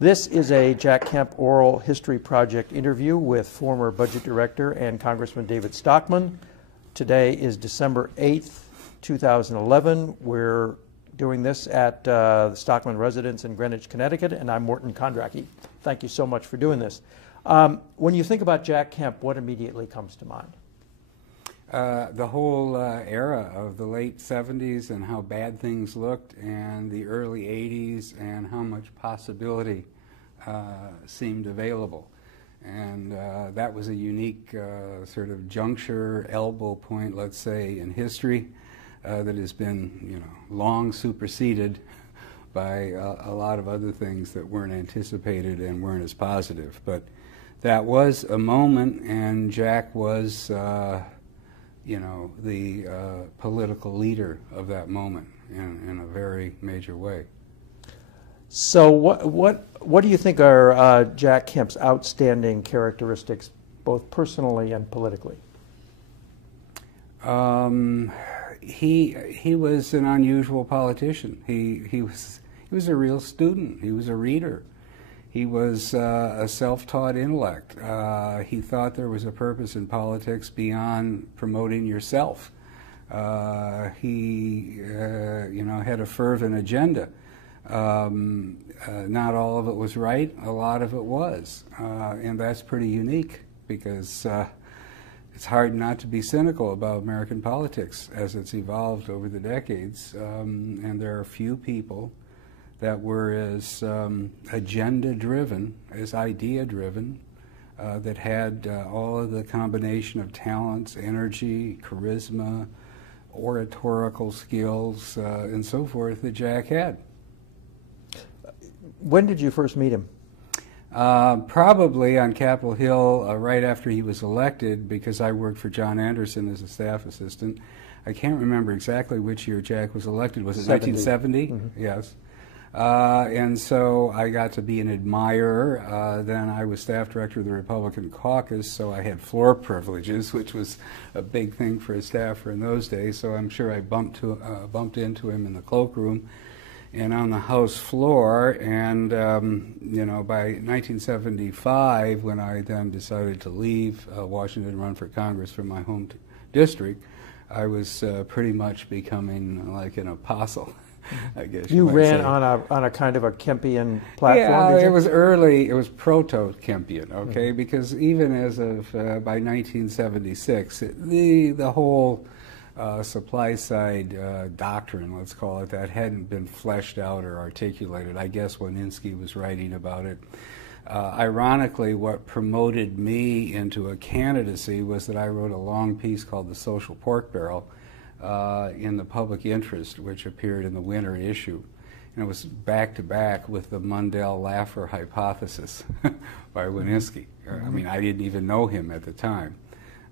This is a Jack Kemp Oral History Project interview with former Budget Director and Congressman David Stockman. Today is December 8th, 2011. We're doing this at the Stockman residence in Greenwich, Connecticut, and I'm Morton Kondracki. Thank you so much for doing this. When you think about Jack Kemp, what immediately comes to mind? The whole era of the late 70s and how bad things looked, and the early 80s and how much possibility seemed available. And that was a unique sort of juncture, elbow point, let's say, in history that has been, long superseded by a lot of other things that weren't anticipated and weren't as positive. But that was a moment, and Jack was the political leader of that moment in a very major way. So what do you think are Jack Kemp's outstanding characteristics, both personally and politically? He was an unusual politician. He was a real student. He was a reader. He was a self-taught intellect. He thought there was a purpose in politics beyond promoting yourself. He, had a fervent agenda. Not all of it was right. A lot of it was, and that's pretty unique because it's hard not to be cynical about American politics as it's evolved over the decades. And there are few people that were as agenda-driven, as idea-driven, that had all of the combination of talents, energy, charisma, oratorical skills, and so forth that Jack had. When did you first meet him? Probably on Capitol Hill right after he was elected, because I worked for John Anderson as a staff assistant. I can't remember exactly which year Jack was elected. Was it 1970? Mm-hmm. Yes. And so I got to be an admirer. Then I was staff director of the Republican caucus, so I had floor privileges, which was a big thing for a staffer in those days. So I'm sure I bumped into him in the cloakroom and on the House floor. And by 1975, when I then decided to leave Washington and run for Congress from my home district, I was pretty much becoming like an apostle. I guess you ran on a kind of a Kempian platform. Yeah, it was early. It was proto-Kempian, okay? Mm-hmm. Because even as of by 1976, the whole supply side doctrine, let's call it that, hadn't been fleshed out or articulated. I guess Wieniawski was writing about it. Ironically, what promoted me into a candidacy was that I wrote a long piece called "The Social Pork Barrel" in the Public Interest, which appeared in the winter issue. And it was back-to-back with the Mundell-Laffer hypothesis by Wieniawski. I mean, I didn't even know him at the time.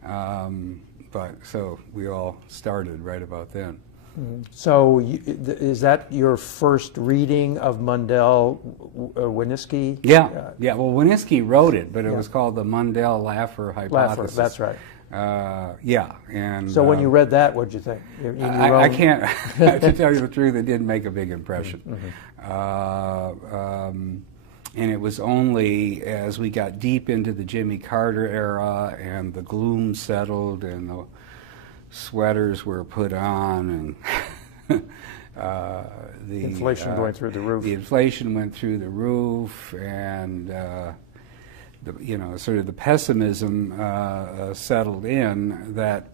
But so we all started right about then. Mm-hmm. So is that your first reading of Mundell-Wieniawski? Yeah. Well, Wieniawski wrote it, but it was called the Mundell-Laffer hypothesis. Laffer, that's right. And so when you read that, what did you think? I can't, to tell you the truth, it didn't make a big impression. Mm-hmm. And it was only as we got deep into the Jimmy Carter era and the gloom settled and the sweaters were put on and the inflation going through the roof. The inflation went through the roof, and sort of the pessimism settled in, that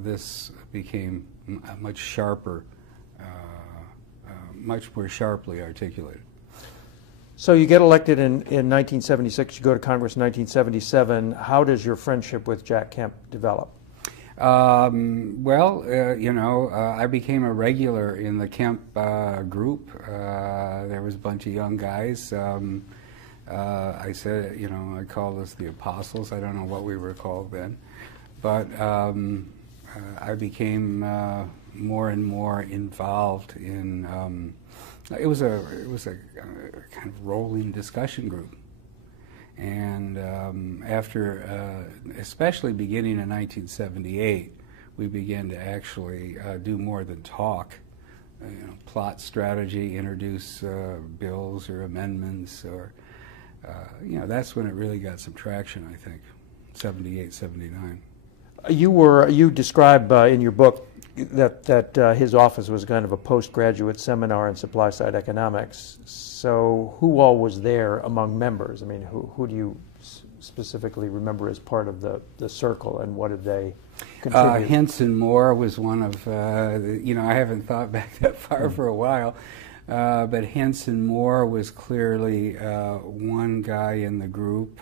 this became much sharper, much more sharply articulated. So you get elected in 1976, you go to Congress in 1977. How does your friendship with Jack Kemp develop? I became a regular in the Kemp group. There was a bunch of young guys. I said, I called us the Apostles. I don't know what we were called then. But I became more and more involved in, it was a kind of rolling discussion group. And after, especially beginning in 1978, we began to actually do more than talk. plot strategy, introduce bills or amendments, or that's when it really got some traction, I think, 78, 79. You describe in your book that his office was kind of a postgraduate seminar in supply side economics. So who all was there among members? I mean, who do you specifically remember as part of the circle, and what did they contribute? Henson Moore was one of, I haven't thought back that far for a while, but Henson Moore was clearly one guy in the group.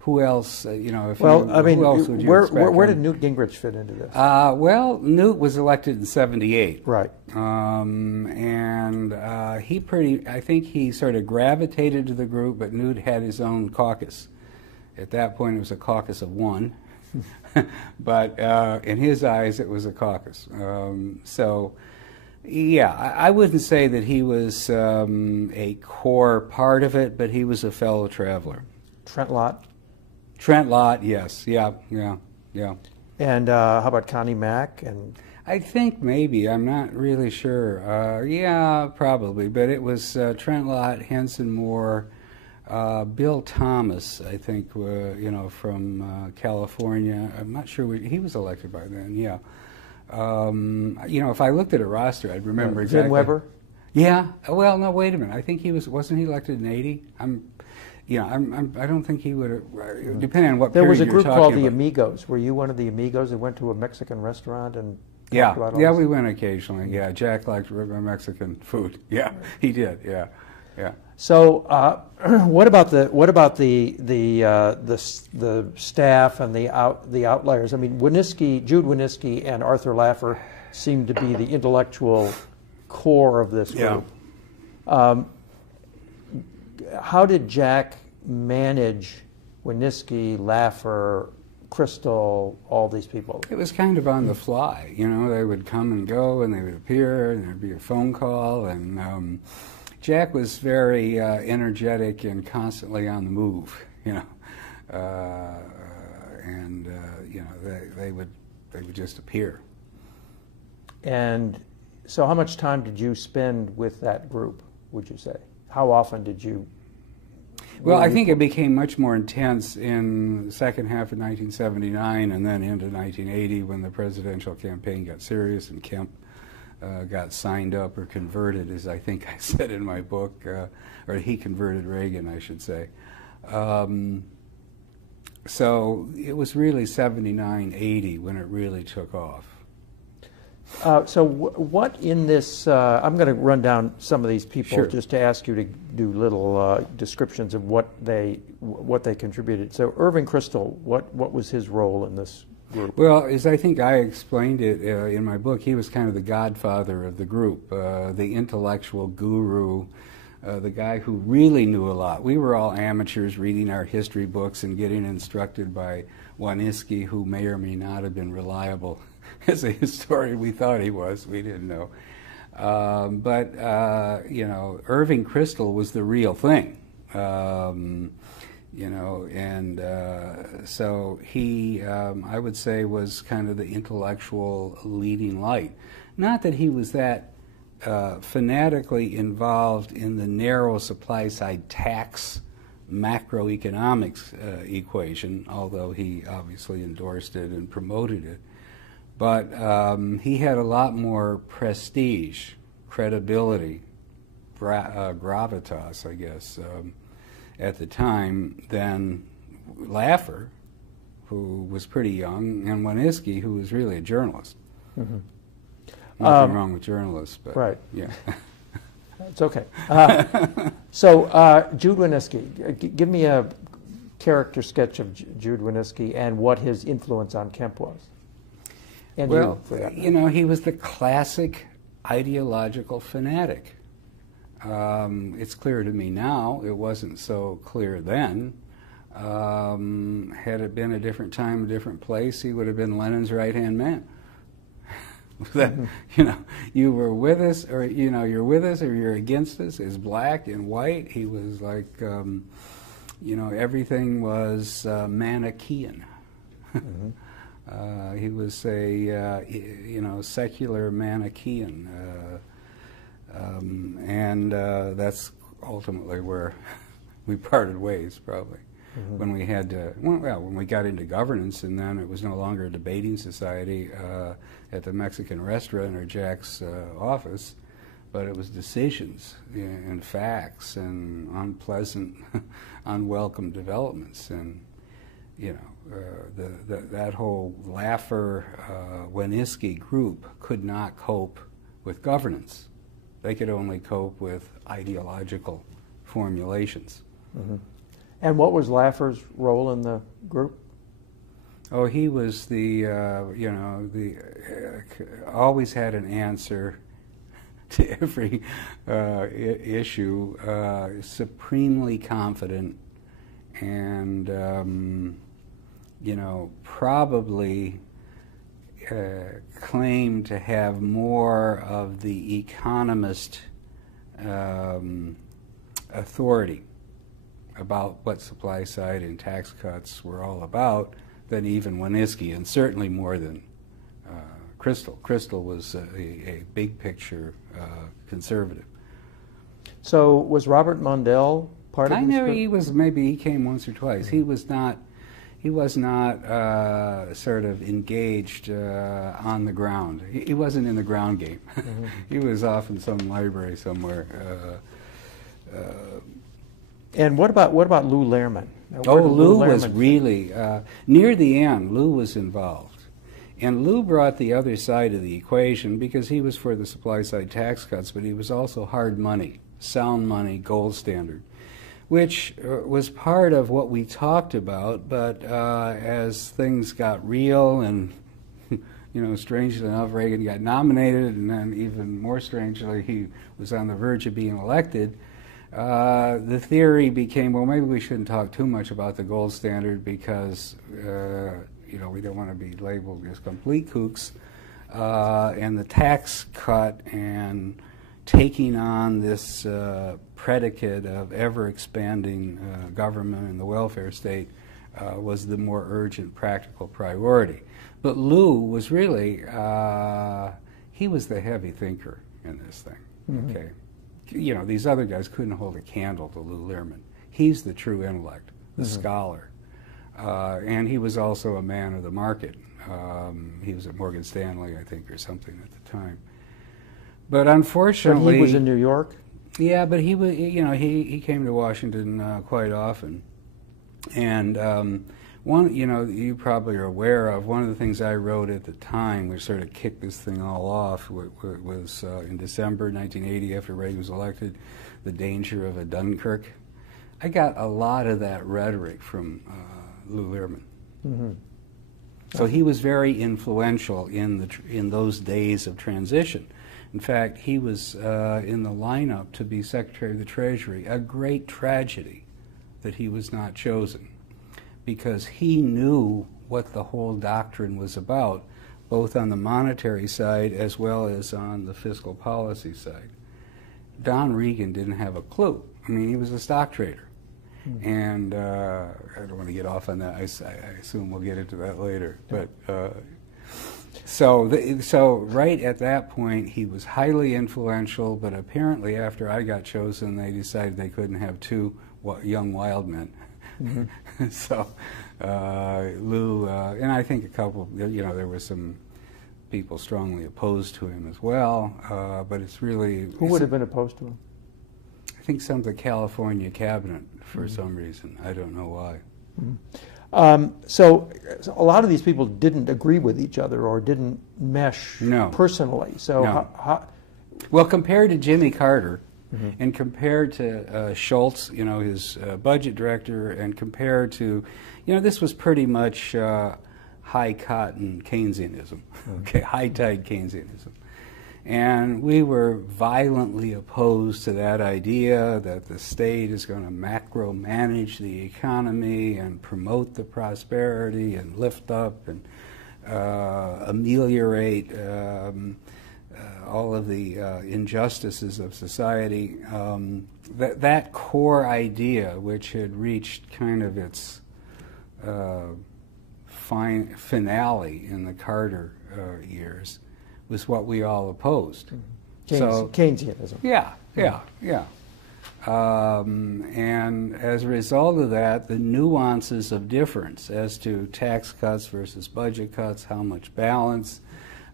Who else, who else would you expect? Where did Newt Gingrich fit into this? Well, Newt was elected in 78. Right. And I think he sort of gravitated to the group, but Newt had his own caucus. At that point, it was a caucus of one. But in his eyes, it was a caucus. I wouldn't say that he was a core part of it, but he was a fellow traveler. Trent Lott, yes, yeah. And how about Connie Mack? And I think maybe, I'm not really sure. Probably, but it was Trent Lott, Henson Moore, Bill Thomas, I think, from California. I'm not sure he was elected by then. Yeah. If I looked at a roster, I'd remember exactly. Jim Weber. Yeah. Well, no, wait a minute. I think wasn't he elected in 80? I don't think he would have, depending on what there period was a you're group talking called the about. Amigos. Were you one of the Amigos that went to a Mexican restaurant and Yeah, talked about all yeah, this? we went occasionally. Yeah, Jack liked Mexican food. Yeah, he did. Yeah, yeah. So, what about the staff and the outliers? I mean, Jude Winniski and Arthur Laffer seem to be the intellectual core of this group. Yeah. How did Jack manage Winniski, Laffer, Crystal, all these people? It was kind of on the fly. They would come and go, and they would appear, and there'd be a phone call, and Jack was very energetic and constantly on the move. They would just appear. And so, how much time did you spend with that group, would you say? How often did you? Well, I think it became much more intense in the second half of 1979 and then into 1980 when the presidential campaign got serious and Kemp got signed up or converted, as I think I said in my book, or he converted Reagan, I should say. So it was really 79, 80 when it really took off. So what in this, I'm going to run down some of these people just to ask you to do little descriptions of what they contributed. So Irving Kristol, what was his role in this group? Well, as I think I explained it in my book, he was kind of the godfather of the group, the intellectual guru, the guy who really knew a lot. We were all amateurs reading our history books and getting instructed by Winniski, who may or may not have been reliable as a historian. We thought he was. We didn't know. But Irving Kristol was the real thing. So he, I would say, was kind of the intellectual leading light. Not that he was that fanatically involved in the narrow supply-side tax macroeconomics equation, although he obviously endorsed it and promoted it. But he had a lot more prestige, credibility, gravitas, I guess, at the time than Laffer, who was pretty young, and Winniski, who was really a journalist. Mm-hmm. Nothing wrong with journalists, but right. Yeah. It's okay. So Jude Winniski, give me a character sketch of Jude Winniski and what his influence on Kemp was. And well, he was the classic ideological fanatic. It's clear to me now. It wasn't so clear then. Had it been a different time, a different place, he would have been Lenin's right-hand man. That, you were with us, or you're with us, or you're against us. Is black and white. He was like, everything was Manichaean. Mm-hmm. He was a secular Manichaean, and that's ultimately where we parted ways, probably. When we had to, when we got into governance, and then it was no longer a debating society at the Mexican restaurant or Jack's office, but it was decisions and facts and unpleasant, unwelcome developments, and that whole Laffer-Winskiy group could not cope with governance. They could only cope with ideological formulations. And what was Laffer's role in the group? Oh, he was always had an answer to every issue, supremely confident, and probably claimed to have more of the economist authority about what supply side and tax cuts were all about than even Winskiy, and certainly more than Crystal. Crystal was a big picture conservative. So was Robert Mondale part of this group? Maybe he came once or twice. He was not sort of engaged on the ground. He wasn't in the ground game. He was off in some library somewhere. And what about Lou Lehrman? Lou was really, near the end, Lou was involved. And Lou brought the other side of the equation because he was for the supply side tax cuts, but he was also hard money, sound money, gold standard, which was part of what we talked about, but as things got real and, strangely enough, Reagan got nominated, and then even more strangely, he was on the verge of being elected, the theory became, well, maybe we shouldn't talk too much about the gold standard because, we don't want to be labeled as complete kooks, and the tax cut and taking on this predicate of ever-expanding government and the welfare state was the more urgent practical priority. But Lou was really, he was the heavy thinker in this thing, okay? These other guys couldn't hold a candle to Lou Lehrman. He's the true intellect, the scholar. And he was also a man of the market. He was at Morgan Stanley, I think, or something at the time. But unfortunately... But he was in New York? Yeah, but he was, he came to Washington quite often. And you probably are aware of, one of the things I wrote at the time, which sort of kicked this thing all off, was in December 1980, after Reagan was elected, the danger of a Dunkirk. I got a lot of that rhetoric from Lou Lehrman. So he was very influential in those days of transition. In fact, he was in the lineup to be Secretary of the Treasury. A great tragedy that he was not chosen, because he knew what the whole doctrine was about, both on the monetary side as well as on the fiscal policy side. Don Regan didn't have a clue. I mean, he was a stock trader. And I don't want to get off on that. I assume we'll get into that later. But so right at that point, he was highly influential. But apparently, after I got chosen, they decided they couldn't have two young wild men. So Lou and I think a couple. There were some people strongly opposed to him as well. But it's really who would have been opposed to him? I think some of the California cabinet, for some reason. I don't know why. So a lot of these people didn't agree with each other or didn't mesh personally. So well, compared to Jimmy Carter and compared to Schultz, his budget director, and compared to, this was pretty much high cotton Keynesianism, okay, high tide Keynesianism. And we were violently opposed to that idea that the state is going to macro-manage the economy and promote the prosperity and lift up and ameliorate all of the injustices of society. That core idea, which had reached kind of its finale in the Carter years was what we all opposed. Keynesianism. Yeah. And as a result of that, the nuances of difference as to tax cuts versus budget cuts, how much balance,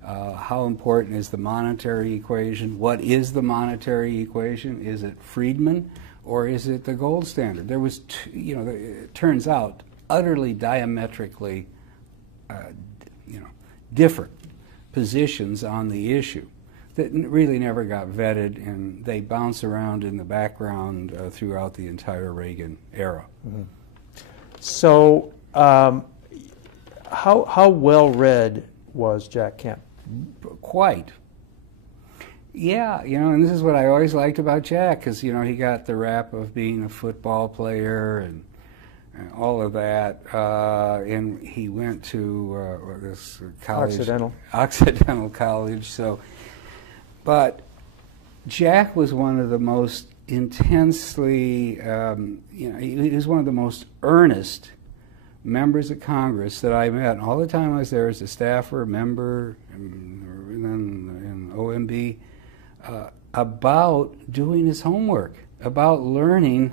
how important is the monetary equation, what is the monetary equation, is it Friedman or is it the gold standard? There was, it turns out, utterly diametrically, different positions on the issue that really never got vetted, and they bounce around in the background throughout the entire Reagan era. Mm-hmm. So, how well read was Jack Kemp? Quite. Yeah, and this is what I always liked about Jack, because he got the rap of being a football player and all of that, and he went to this college, Occidental College. So, but Jack was one of the most intensely, he was one of the most earnest members of Congress that I met. All the time I was there as a staffer, member, and then in OMB, about doing his homework, about learning.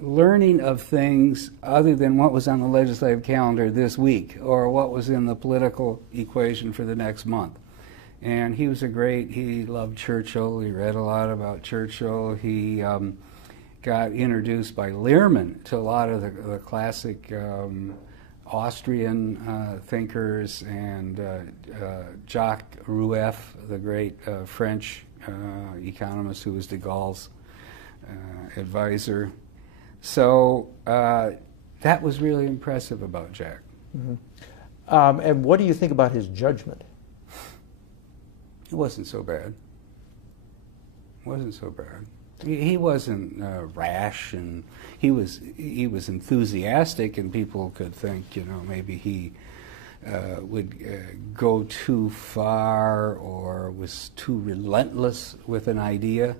Learning of things other than what was on the legislative calendar this week or what was in the political equation for the next month. And he loved Churchill. He read a lot about Churchill. He got introduced by Lehrman to a lot of the classic Austrian thinkers, and Jacques Rueff, the great French economist who was de Gaulle's advisor. So that was really impressive about Jack. Mm-hmm. And what do you think about his judgment? It wasn't so bad. He wasn't rash, and he was enthusiastic, and people could think, maybe he would go too far or was too relentless with an idea.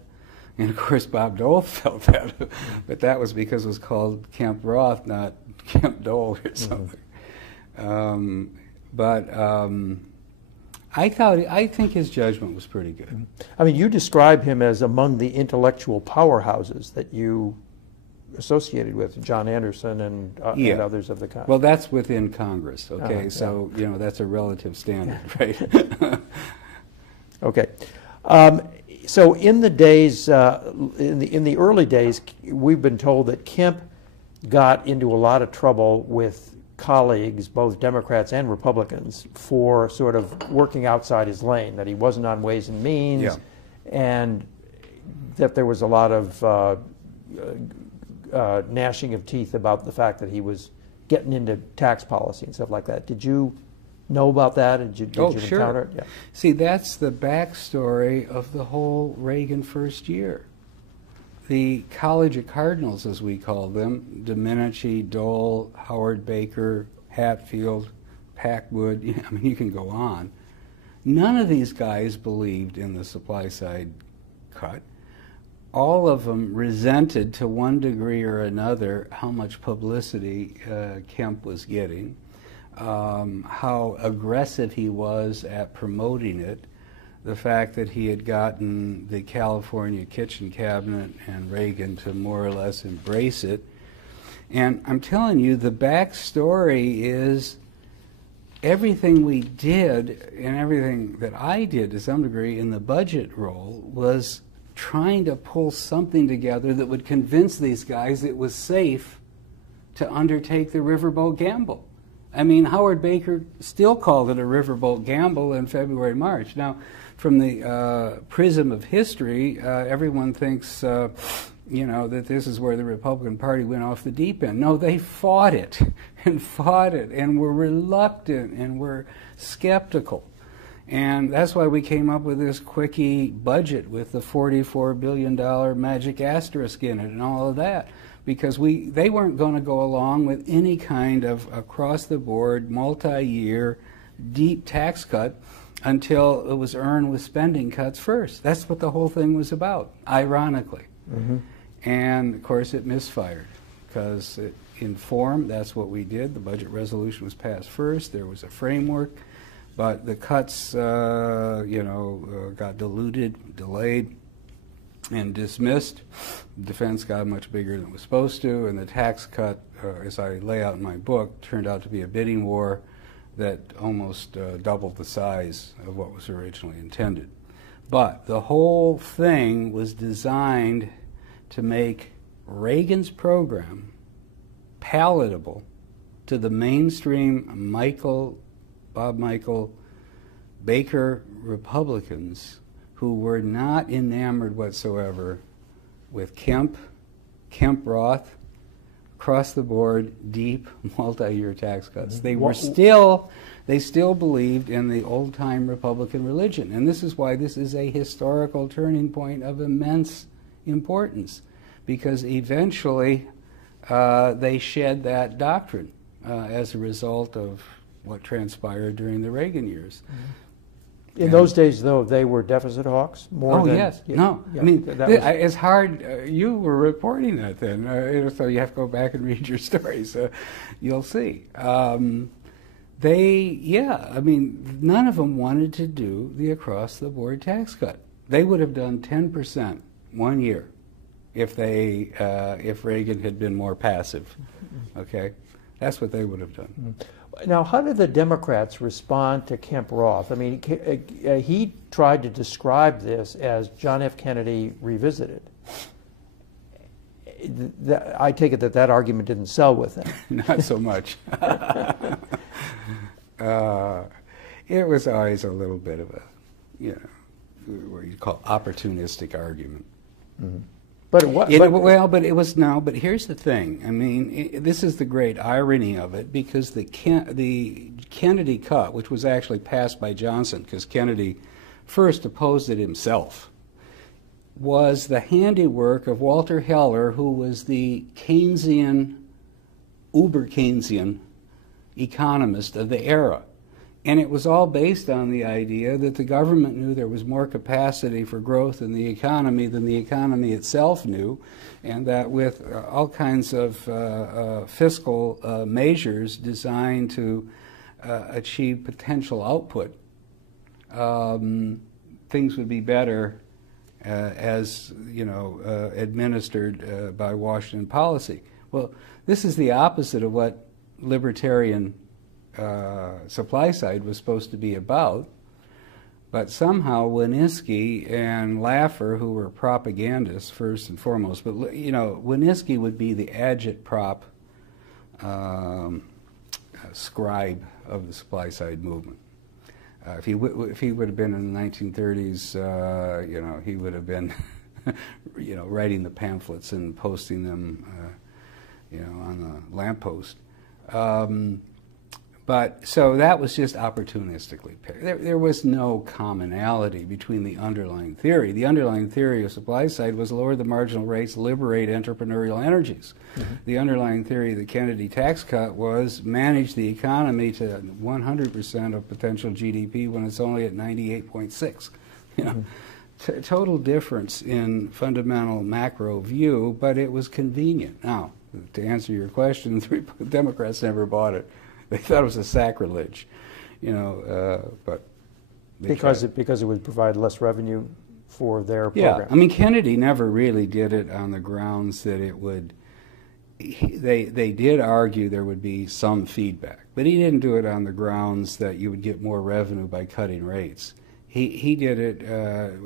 And of course, Bob Dole felt that, but that was because it was called Kemp Roth, not Kemp Dole or something. Mm-hmm. I think his judgment was pretty good. I mean, you describe him as among the intellectual powerhouses that you associated with, John Anderson and others of the kind. Well, that's within Congress, okay? So, that's a relative standard, right? Okay. So in the days, in the early days, we've been told that Kemp got into a lot of trouble with colleagues, both Democrats and Republicans, for sort of working outside his lane, that he wasn't on Ways and Means, and that there was a lot of gnashing of teeth about the fact that he was getting into tax policy and stuff like that. Did you know about that? Did you encounter it? Yeah. See, that's the backstory of the whole Reagan first year. The College of Cardinals, as we called them, Domenici, Dole, Howard Baker, Hatfield, Packwood, you can go on. None of these guys believed in the supply side cut. All of them resented to one degree or another how much publicity Kemp was getting, how aggressive he was at promoting it, the fact that he had gotten the California kitchen cabinet and Reagan to more or less embrace it. And I'm telling you, the backstory is everything we did and everything that I did to some degree in the budget role was trying to pull something together that would convince these guys it was safe to undertake the riverboat gamble. I mean, Howard Baker still called it a riverboat gamble in February, March. Now, from the prism of history, everyone thinks, that this is where the Republican Party went off the deep end. No, they fought it and were reluctant and were skeptical. And that's why we came up with this quickie budget with the $44 billion magic asterisk in it and all of that, because they weren't going to go along with any kind of across-the-board, multi-year, deep tax cut until it was earned with spending cuts first. That's what the whole thing was about, ironically. Mm-hmm. And, of course, it misfired because in form. That's what we did. The budget resolution was passed first. There was a framework, but the cuts, got diluted, delayed, and dismissed. Defense got much bigger than it was supposed to, and the tax cut, as I lay out in my book, turned out to be a bidding war that almost doubled the size of what was originally intended. But the whole thing was designed to make Reagan's program palatable to the mainstream Bob Michael, Baker Republicans who were not enamored whatsoever with Kemp, Roth, across the board, deep, multi-year tax cuts. They still believed in the old-time Republican religion, and this is why this is a historical turning point of immense importance, because eventually they shed that doctrine as a result of what transpired during the Reagan years. In those days, though, they were deficit hawks more than... Yes. No. I mean, it's hard. You were reporting that then, so you have to go back and read your stories. You'll see. None of them wanted to do the across-the-board tax cut. They would have done 10% 1 year if Reagan had been more passive. Okay? That's what they would have done. Now, how did the Democrats respond to Kemp Roth? I mean, he tried to describe this as John F. Kennedy revisited. I take it that argument didn't sell with them. Not so much. It was always a little bit of a, what you call opportunistic argument. Mm-hmm. But here's the thing. I mean, this is the great irony of it, because the Kennedy cut, which was actually passed by Johnson, because Kennedy first opposed it himself, was the handiwork of Walter Heller, who was the Keynesian, uber-Keynesian economist of the era. And it was all based on the idea that the government knew there was more capacity for growth in the economy than the economy itself knew, and that with all kinds of fiscal measures designed to achieve potential output, things would be better as administered by Washington policy. Well, this is the opposite of what libertarian supply side was supposed to be about, but somehow Winitsky and Laffer, who were propagandists first and foremost, but Winitsky would be the agitprop scribe of the supply side movement. If he would have been in the 1930s, he would have been, writing the pamphlets and posting them, on the lamppost. But so that was just opportunistically picked. There was no commonality between the underlying theory. The underlying theory of supply side was lower the marginal rates, liberate entrepreneurial energies. Mm-hmm. The underlying theory of the Kennedy tax cut was manage the economy to 100% of potential GDP when it's only at 98.6. Total difference in fundamental macro view, but it was convenient. Now, to answer your question, the Democrats never bought it. They thought it was a sacrilege, but because it would provide less revenue for their program. Yeah, I mean, Kennedy never really did it on the grounds that it would. They did argue there would be some feedback, but he didn't do it on the grounds that you would get more revenue by cutting rates. He did it.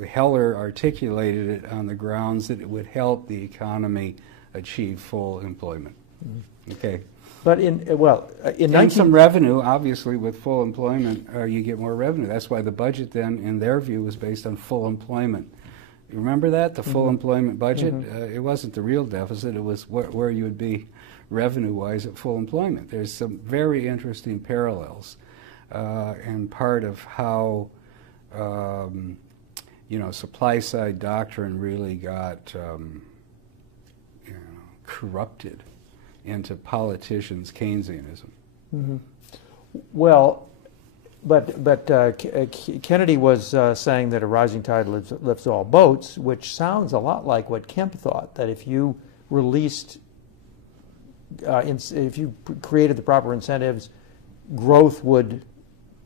Heller articulated it on the grounds that it would help the economy achieve full employment. Mm-hmm. Okay. But some revenue, obviously, with full employment, you get more revenue. That's why the budget then, in their view, was based on full employment. You remember that? The full employment budget? Mm-hmm. It wasn't the real deficit. It was where you would be revenue-wise at full employment. There's some very interesting parallels, and part of how, supply-side doctrine really got corrupted into politicians' Keynesianism. Mm-hmm. Well, but Kennedy was saying that a rising tide lifts all boats, which sounds a lot like what Kemp thought, that if you released if you created the proper incentives, growth would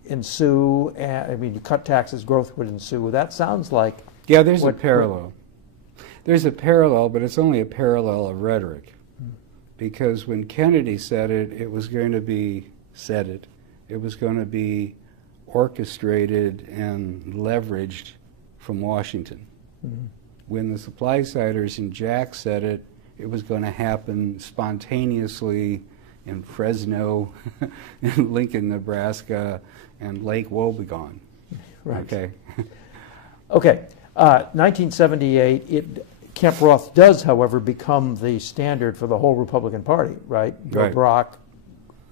ensue. And, I mean, you cut taxes, growth would ensue. That sounds like there's a parallel. There's a parallel, but it's only a parallel of rhetoric. Because when Kennedy said it, it was going to be orchestrated and leveraged from Washington. Mm-hmm. When the supply-siders and Jack said it, it was going to happen spontaneously in Fresno, in Lincoln, Nebraska, and Lake Wobegon. Right. Okay. Okay. 1978, Kemp Roth does, however, become the standard for the whole Republican Party, right? Right. Brock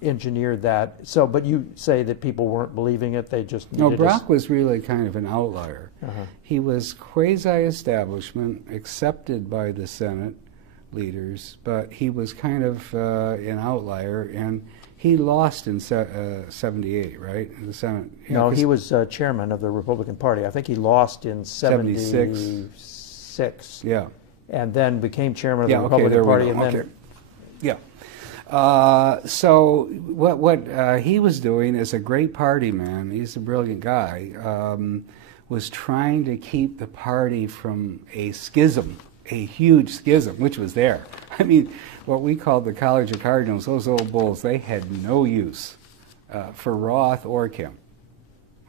engineered that. So, but you say that people weren't believing it; they just needed no. Brock was really kind of an outlier. He was quasi-establishment, accepted by the Senate leaders, but he was kind of an outlier, and he lost in 78, right? In the Senate. No, he was chairman of the Republican Party. I think he lost in 76. Yeah. And then became chairman of the Republican Party. And then, so what he was doing as a great party man, he's a brilliant guy, was trying to keep the party from a schism, a huge schism, which was there. I mean, what we called the College of Cardinals, those old bulls, they had no use for Roth or Kemp.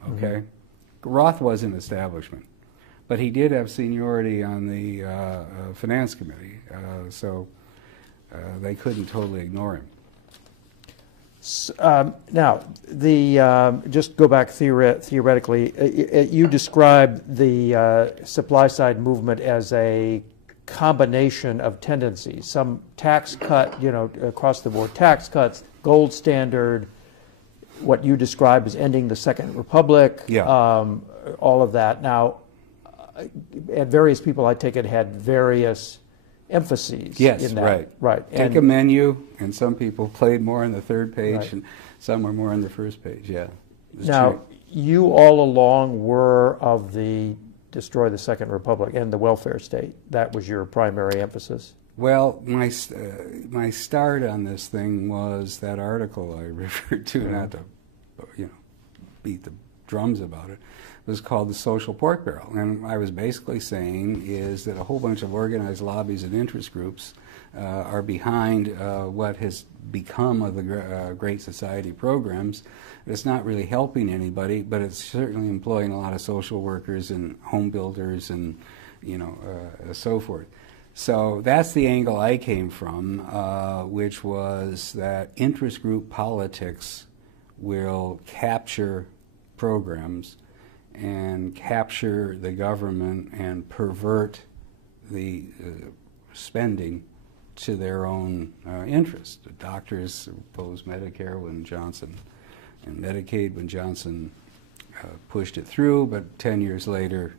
Okay? Mm-hmm. Roth was an establishment. But he did have seniority on the finance committee, so they couldn't totally ignore him. Now, just go back theoretically. You describe the supply side movement as a combination of tendencies. Some tax cut, across the board tax cuts, gold standard, what you describe as ending the Second Republic, all of that. Now, and various people, I take it, had various emphases in that. Right. Take a menu, and some people played more on the third page, and some were more on the first page, Now, true. You all along were of the destroy the Second Republic and the welfare state. That was your primary emphasis? Well, my start on this thing was that article I referred to, not to beat the drums about it. It was called The Social Pork Barrel, and I was basically saying is that a whole bunch of organized lobbies and interest groups are behind what has become of the Great Society programs. It's not really helping anybody, but it's certainly employing a lot of social workers and home builders and so forth. So that's the angle I came from, which was that interest group politics will capture programs and capture the government and pervert the spending to their own interest. The doctors opposed Medicare when Johnson, and Medicaid when Johnson pushed it through, but 10 years later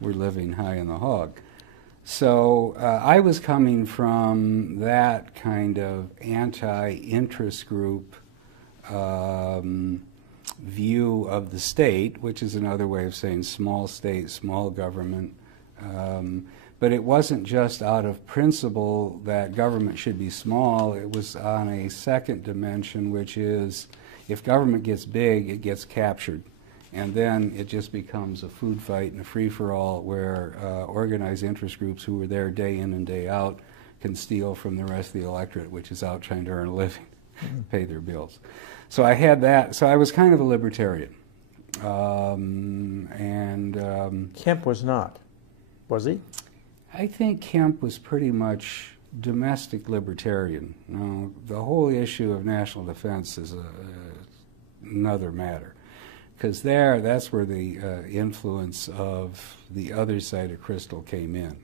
we're living high in the hog. So I was coming from that kind of anti-interest group view of the state, which is another way of saying small state, small government. But it wasn't just out of principle that government should be small. It was on a second dimension, which is if government gets big, it gets captured. And then it just becomes a food fight and a free-for-all where organized interest groups who were there day in and day out can steal from the rest of the electorate, which is out trying to earn a living, pay their bills. So I had that. So I was kind of a libertarian. Kemp was not, was he? I think Kemp was pretty much domestic libertarian. Now, the whole issue of national defense is another matter. Because that's where the influence of the other side of Crystal came in.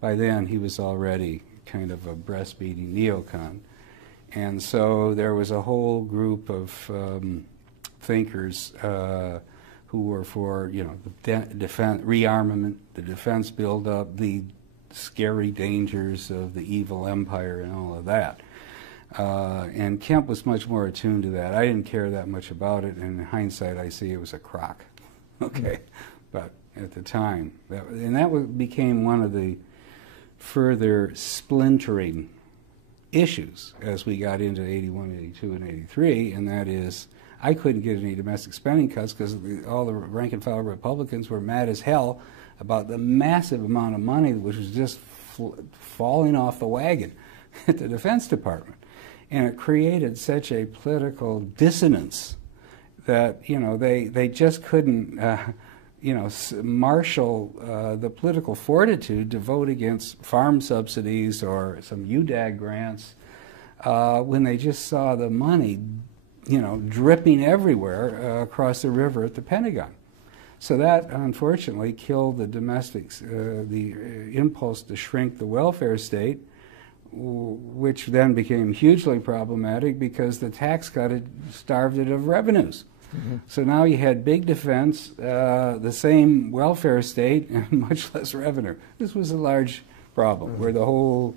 By then, he was already kind of a breastfeeding neocon. And so there was a whole group of thinkers who were for, the defense, rearmament, the defense buildup, the scary dangers of the evil empire and all of that. And Kemp was much more attuned to that. I didn't care that much about it, and in hindsight, I see it was a crock. Okay, but at the time, became one of the further splintering issues as we got into 81, 82, and 83, and that is I couldn't get any domestic spending cuts because all the rank-and-file Republicans were mad as hell about the massive amount of money which was just falling off the wagon at the Defense Department. And it created such a political dissonance that, you know, they just couldn't, you know, marshal the political fortitude to vote against farm subsidies or some UDAG grants when they just saw the money, you know, dripping everywhere across the river at the Pentagon. So that, unfortunately, killed the domestics, the impulse to shrink the welfare state, which then became hugely problematic because the tax cut had starved it of revenues. Mm-hmm. So now you had big defense, the same welfare state, and much less revenue. This was a large problem where the whole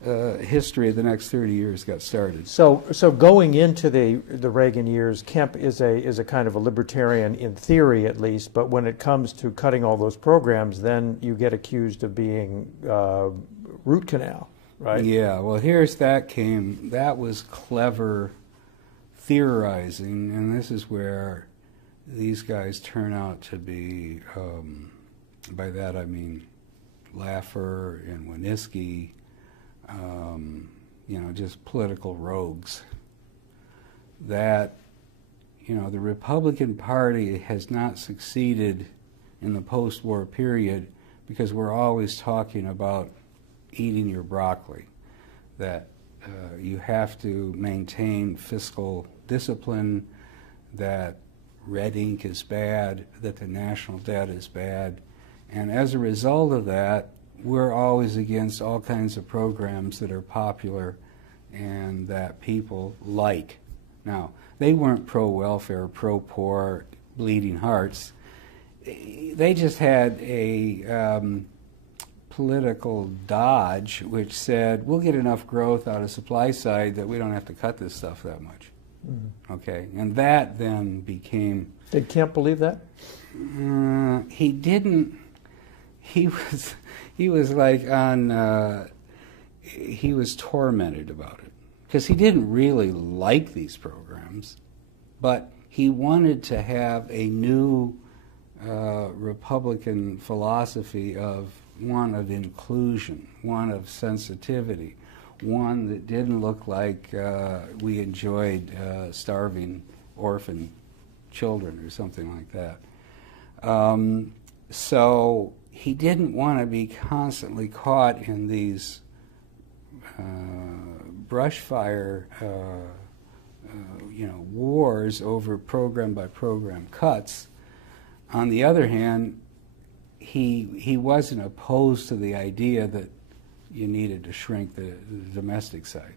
history of the next 30 years got started. So going into the Reagan years, Kemp is a kind of a libertarian in theory, at least. But when it comes to cutting all those programs, then you get accused of being root canal, right? Yeah. Well, that was clever theorizing, and this is where these guys turn out to be. By that I mean Laffer and Winniski. You know, just political rogues. That, you know, the Republican Party has not succeeded in the post-war period because we're always talking about eating your broccoli. That you have to maintain fiscal discipline, that red ink is bad, that the national debt is bad, and as a result of that, we're always against all kinds of programs that are popular and that people like. Now, they weren't pro-welfare, pro-poor, bleeding hearts. They just had a political dodge which said, we'll get enough growth out of supply side that we don't have to cut this stuff that much. Mm-hmm. Okay, and that then became... Did Kemp believe that? He didn't. He was like he was tormented about it because he didn't really like these programs, but he wanted to have a new Republican philosophy of one of inclusion, one of sensitivity, one that didn't look like we enjoyed starving orphan children or something like that. So he didn't want to be constantly caught in these brush fire, you know, wars over program by program cuts. On the other hand, he wasn't opposed to the idea that you needed to shrink the domestic side.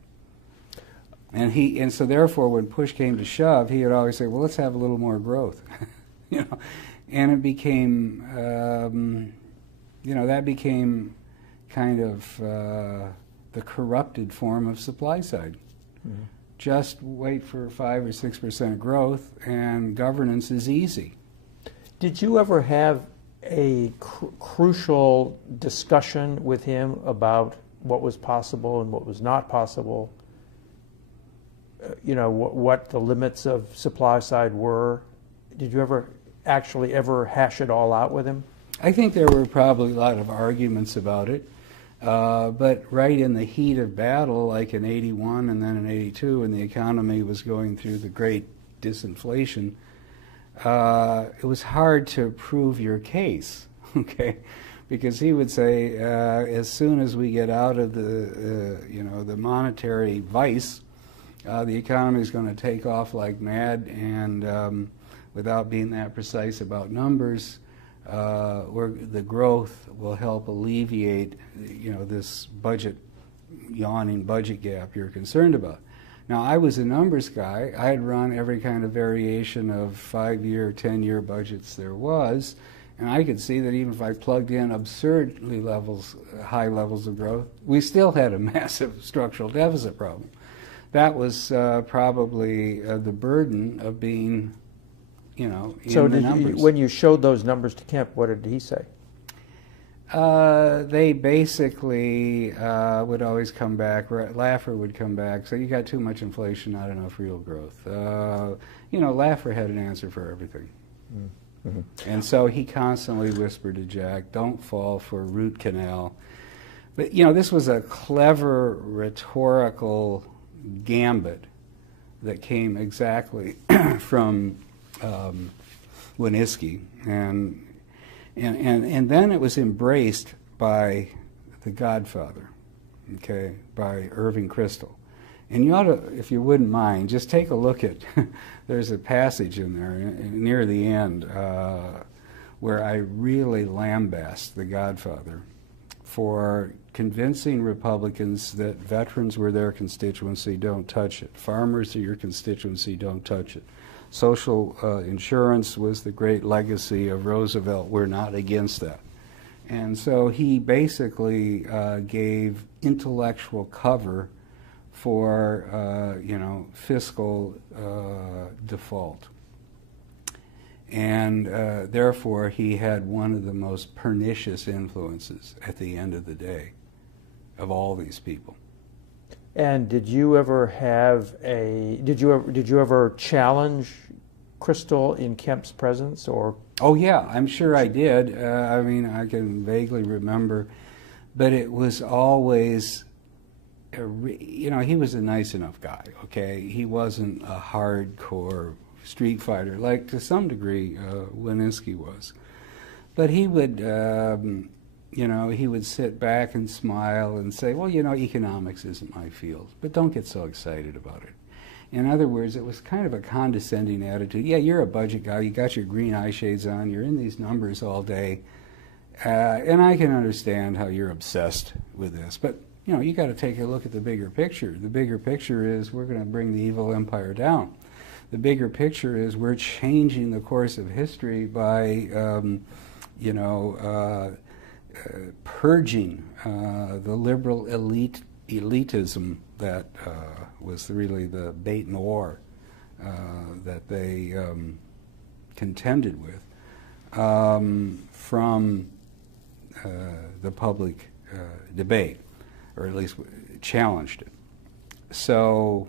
And so therefore, when push came to shove, he would always say, "Well, let's have a little more growth," you know, and it became, you know, that became kind of the corrupted form of supply side. Mm-hmm. Just wait for 5 or 6% growth, and governance is easy. Did you ever have a crucial discussion with him about what was possible and what was not possible? You know, what the limits of supply side were? Did you ever hash it all out with him? I think there were probably a lot of arguments about it, but right in the heat of battle, like in 81 and then in 82, when the economy was going through the great disinflation, it was hard to prove your case, okay? Because he would say, as soon as we get out of the, you know, the monetary vice, the economy is going to take off like mad, and without being that precise about numbers, the growth will help alleviate, you know, this yawning budget gap you're concerned about. Now, I was a numbers guy. I had run every kind of variation of 5-year, 10-year budgets there was, and I could see that even if I plugged in absurdly high levels of growth, we still had a massive structural deficit problem. That was probably the burden of being, you know, in the numbers. When you showed those numbers to Kemp, what did he say? They basically would always come back. Laffer would come back. So you got too much inflation, not enough real growth. Laffer had an answer for everything. Mm-hmm. And so he constantly whispered to Jack, don't fall for root canal. But, this was a clever rhetorical gambit that came exactly from Winnicki. And then it was embraced by the Godfather, okay, by Irving Kristol. And you ought to, if you wouldn't mind, just take a look at, there's a passage in there near the end where I really lambast the Godfather for convincing Republicans that veterans were their constituency, don't touch it. Farmers are your constituency, don't touch it. Social insurance was the great legacy of Roosevelt. We're not against that. And so he basically gave intellectual cover for, fiscal default. And therefore, he had one of the most pernicious influences at the end of the day of all these people. And did you ever did you ever challenge Kristol in Kemp's presence, or? Oh yeah, I'm sure I did. I can vaguely remember, but it was always, he was a nice enough guy. Okay, he wasn't a hardcore street fighter like to some degree Winnicki was, but he would. He would sit back and smile and say, well, economics isn't my field, but don't get so excited about it. In other words, it was kind of a condescending attitude. Yeah, you're a budget guy, you got your green eye shades on, you're in these numbers all day, and I can understand how you're obsessed with this, but you got to take a look at the bigger picture. The bigger picture is we're going to bring the evil empire down. The bigger picture is we're changing the course of history by, purging the liberal elitism that was really the bête noire that they contended with from the public debate, or at least challenged it. So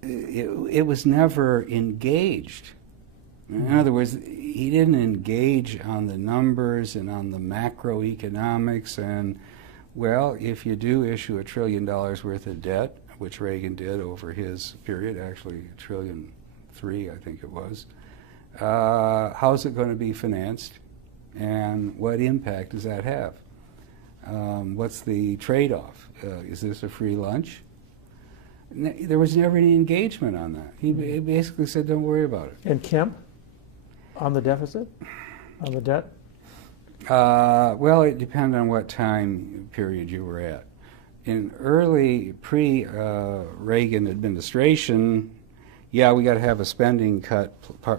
it was never engaged. In other words, he didn't engage on the numbers and on the macroeconomics and, well, if you do issue $1 trillion worth of debt, which Reagan did over his period, actually $1.3 trillion, I think it was, how's it going to be financed and what impact does that have? What's the trade-off? Is this a free lunch? There was never any engagement on that. He basically said, don't worry about it. And Kemp? On the deficit? On the debt? Well, it depends on what time period you were at. In early pre-Reagan administration, yeah, we got to have a spending cut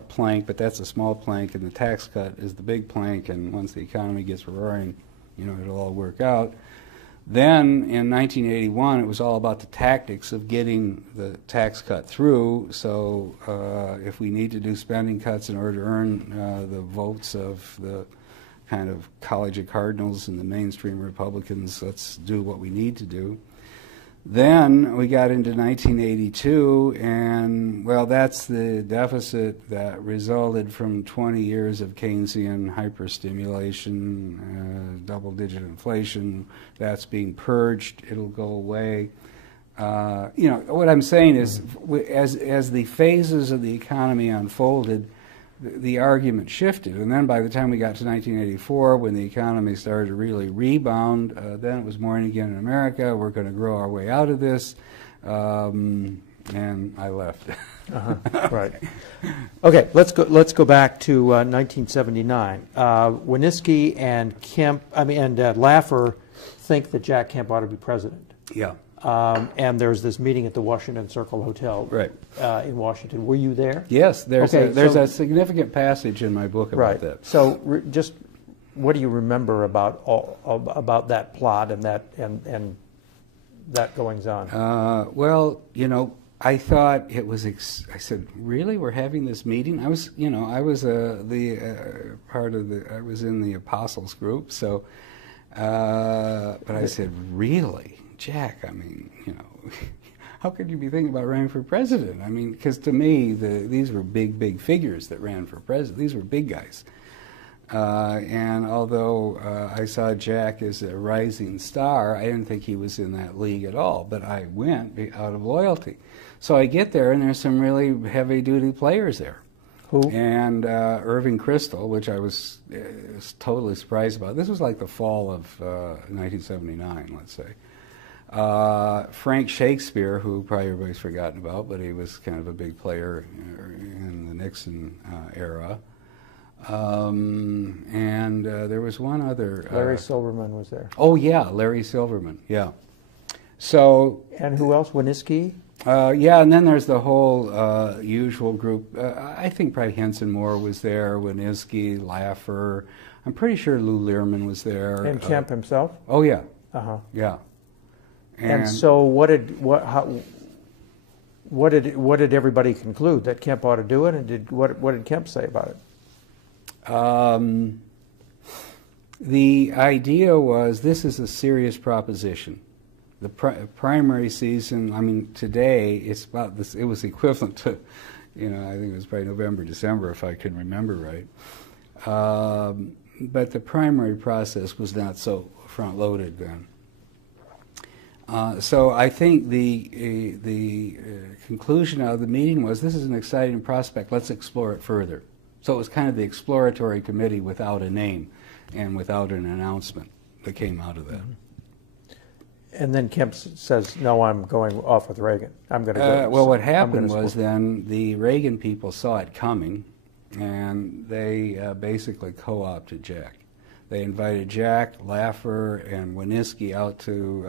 plank, but that's a small plank, and the tax cut is the big plank, and once the economy gets roaring, it'll all work out. Then, in 1981, it was all about the tactics of getting the tax cut through. So if we need to do spending cuts in order to earn the votes of the kind of College of Cardinals and the mainstream Republicans, let's do what we need to do. Then we got into 1982, and, well, that's the deficit that resulted from 20 years of Keynesian hyperstimulation, double-digit inflation. That's being purged. It'll go away. What I'm saying is, as the phases of the economy unfolded, the argument shifted. And then by the time we got to 1984, when the economy started to really rebound, then it was morning again in America. We're going to grow our way out of this. And I left. Right. Okay, let's go back to 1979. Winnicki and Laffer think that Jack Kemp ought to be president. Yeah. And there's this meeting at the Washington Circle Hotel in Washington. Were you there? Yes, there's a significant passage in my book about that. So just what do you remember about that plot and that goings on? Well, I thought it was. I said, "Really, we're having this meeting?" I was, I was part of the. I was in the Apostles group, so. But I said, "Really, Jack? I mean, how could you be thinking about running for president? I mean, because to me, these were big figures that ran for president. These were big guys." And although I saw Jack as a rising star, I didn't think he was in that league at all. But I went out of loyalty. So I get there, and there's some really heavy-duty players there. Who? And Irving Kristol, which I was totally surprised about. This was like the fall of 1979, let's say. Frank Shakespeare, who probably everybody's forgotten about, but he was kind of a big player in the Nixon era. And there was one other. Larry Silverman was there. Oh yeah, Larry Silverman. Yeah. So. And who else? Winniski. Yeah, and then there's the whole usual group. I think probably Henson Moore was there. Winniski, Laffer. I'm pretty sure Lou Learman was there. And Kemp himself. Oh yeah. Uh-huh. Yeah. And so what did everybody conclude? That Kemp ought to do it, and what did Kemp say about it? The idea was this is a serious proposition. The primary season, I mean, today it's about this. It was equivalent to, I think it was probably November, December, if I can remember right. But the primary process was not so front-loaded then. So I think the conclusion of the meeting was this is an exciting prospect. Let's explore it further. So it was kind of the exploratory committee without a name and without an announcement that came out of that. And then Kemp says, "No, I'm going off with Reagan. I'm going to go." Well, what happened was then the Reagan people saw it coming, and they basically co-opted Jack. They invited Jack, Laffer, and Winniski out to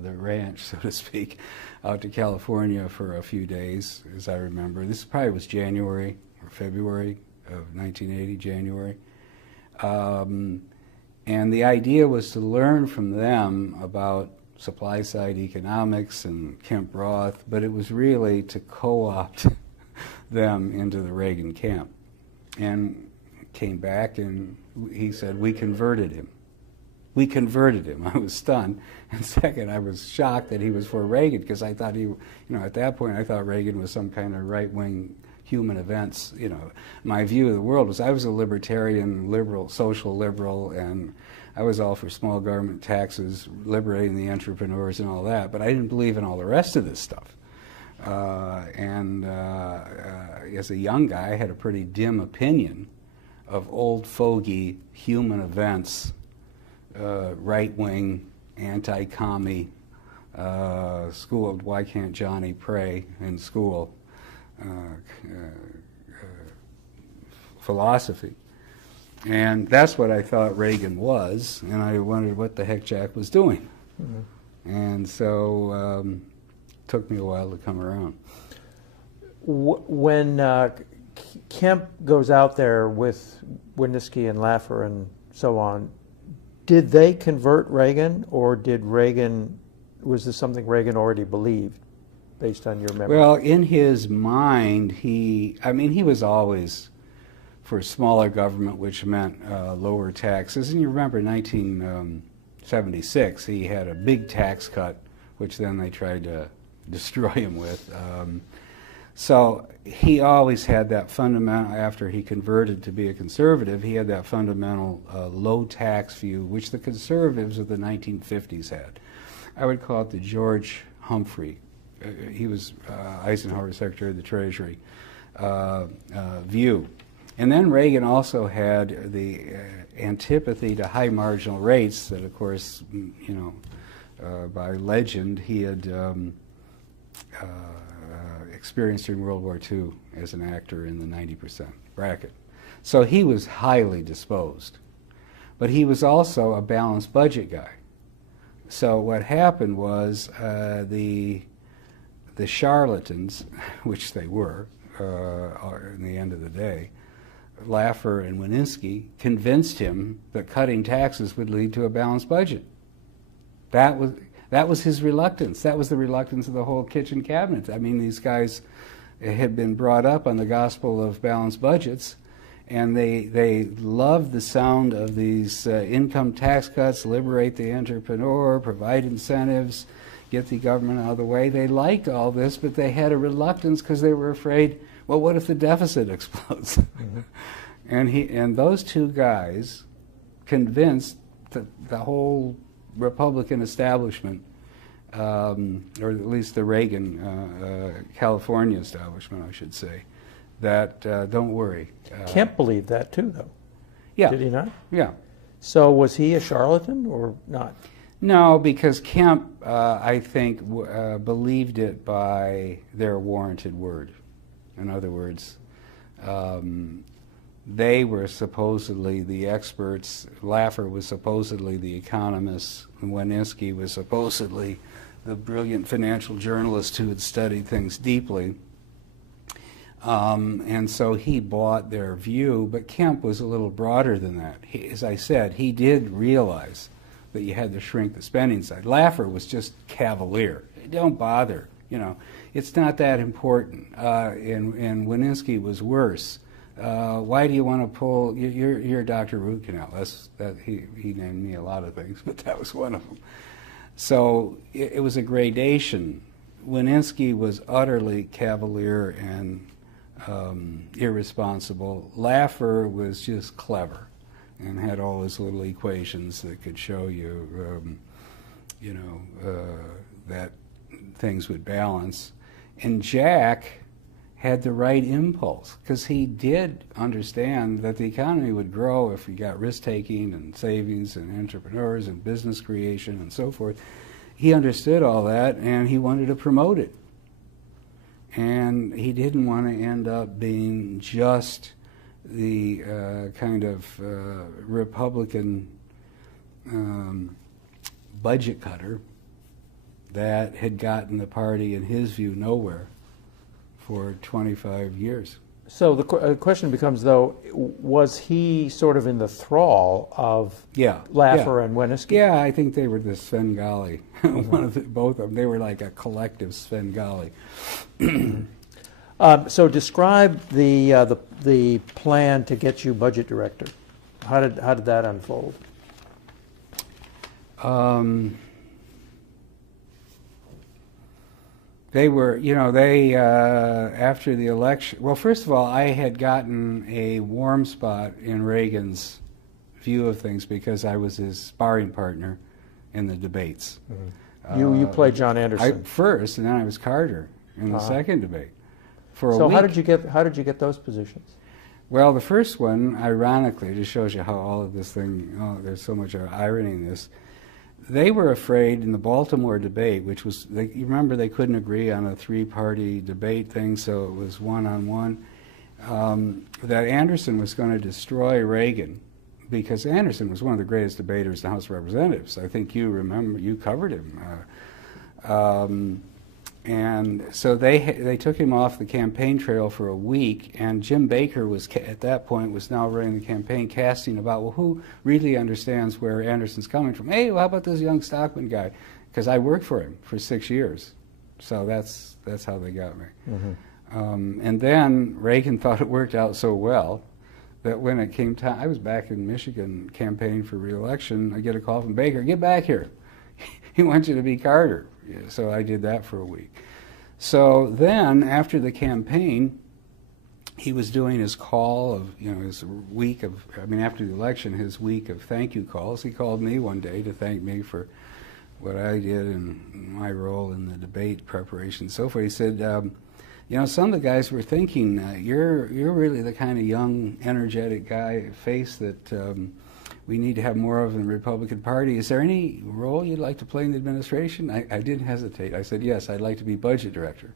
the ranch, so to speak, out to California for a few days, as I remember. This probably was January or February of 1980, January. And the idea was to learn from them about supply-side economics and Kemp Roth, but it was really to co-opt them into the Reagan camp. And came back and he said, "We converted him. We converted him." I was stunned. And second, I was shocked that he was for Reagan, because I thought at that point I thought Reagan was some kind of right-wing human events. My view of the world was I was a libertarian, liberal, social liberal, and I was all for small government taxes, liberating the entrepreneurs and all that, but I didn't believe in all the rest of this stuff. As a young guy, I had a pretty dim opinion of old fogey human events, right-wing, anti-commie, school of why can't Johnny pray in school, philosophy. And that's what I thought Reagan was, and I wondered what the heck Jack was doing. Mm-hmm. And so it took me a while to come around. When Kemp goes out there with Winniski and Laffer and so on, did they convert Reagan, or was this something Reagan already believed, based on your memory? Well, in his mind, he was always for smaller government, which meant lower taxes. And you remember 1976, he had a big tax cut, which then they tried to destroy him with. So he always had that fundamental, after he converted to be a conservative, he had that fundamental low tax view, which the conservatives of the 1950s had. I would call it the George Humphrey. He was Eisenhower's Secretary of the Treasury view. And then Reagan also had the antipathy to high marginal rates that, of course, by legend, he had experienced during World War II as an actor in the 90% bracket. So he was highly disposed. But he was also a balanced budget guy. So what happened was the charlatans, which they were in the end of the day, Laffer and Winniski, convinced him that cutting taxes would lead to a balanced budget. That was, That was his reluctance. That was the reluctance of the whole kitchen cabinet. I mean, these guys had been brought up on the gospel of balanced budgets, and they loved the sound of these income tax cuts, liberate the entrepreneur, provide incentives, get the government out of the way. They liked all this, but they had a reluctance because they were afraid, well, what if the deficit explodes? Mm-hmm. And those two guys convinced the whole Republican establishment, or at least the Reagan, California establishment, I should say, that don't worry. Kemp believed that too, though. Yeah. Did he not? Yeah. So was he a charlatan or not? No, because Kemp, I think, believed it by their warranted word. In other words, they were supposedly the experts. Laffer was supposedly the economist. And Winiski was supposedly the brilliant financial journalist who had studied things deeply. And so he bought their view, but Kemp was a little broader than that. As I said, he did realize that you had to shrink the spending side. Laffer was just cavalier. Don't bother, it's not that important. And Winiski was worse. Why do you want to pull? You're Dr. Root Canal. He named me a lot of things, but that was one of them. So it was a gradation. Winiski was utterly cavalier and irresponsible. Laffer was just clever and had all his little equations that could show you, that things would balance. And Jack had the right impulse because he did understand that the economy would grow if we got risk-taking and savings and entrepreneurs and business creation and so forth. He understood all that, and he wanted to promote it. And he didn't want to end up being just the kind of Republican budget cutter that had gotten the party, in his view, nowhere for 25 years. So the question becomes, though, was he sort of in the thrall of Laffer and Winiski? Yeah, I think they were the Svengali. Both of them. They were like a collective Svengali. So describe the plan to get you budget director. How did that unfold? They were, after the election, well, first of all, I had gotten a warm spot in Reagan's view of things because I was his sparring partner in the debates. Mm-hmm. You played John Anderson first, and then I was Carter in the second debate for a week. So how did you get those positions? Well, the first one, ironically, just shows you how all of this thing, there's so much irony in this. They were afraid in the Baltimore debate, which was, you remember they couldn't agree on a three-party debate thing, so it was one-on-one, that Anderson was going to destroy Reagan because Anderson was one of the greatest debaters in the House of Representatives. I think you remember, you covered him. And so they took him off the campaign trail for a week, and Jim Baker was, at that point, was now running the campaign, casting about, well, who really understands where Anderson's coming from? Hey, well, how about this young Stockman guy? Because I worked for him for 6 years. So that's how they got me. Mm-hmm. And then Reagan thought it worked out so well that when it came time, I was back in Michigan campaigning for re-election, I get a call from Baker, get back here. He wants you to be Carter. So I did that for a week. So then, after the campaign, he was doing his call of, his week of, after the election, his week of thank you calls. He called me one day to thank me for what I did and my role in the debate preparation and so forth. He said, some of the guys were thinking, you're really the kind of young, energetic guy, face that we need to have more of in the Republican Party. Is there any role you'd like to play in the administration? I didn't hesitate. I said, yes, I'd like to be budget director.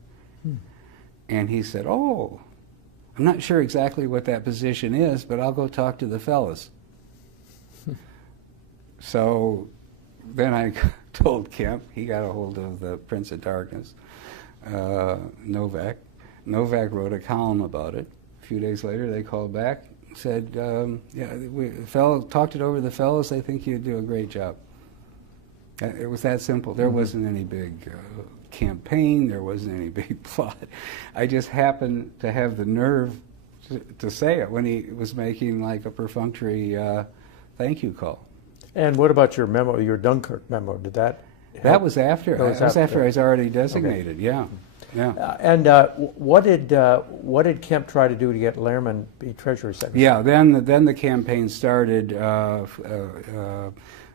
And he said, oh, I'm not sure exactly what that position is, but I'll go talk to the fellas. So then I told Kemp, he got a hold of the Prince of Darkness, Novak. Novak wrote a column about it. A few days later, they called back, said, talked it over with the fellows, they think you'd do a great job. It was that simple. There wasn't any big campaign. There wasn't any big plot. I just happened to have the nerve to say it when he was making like a perfunctory thank you call. And what about your memo, your Dunkirk memo? Did that help? That was after. That was after I was already designated. Okay. Yeah. Yeah. And what did Kemp try to do to get Lehrman be Treasury Secretary? Yeah. Then the campaign started.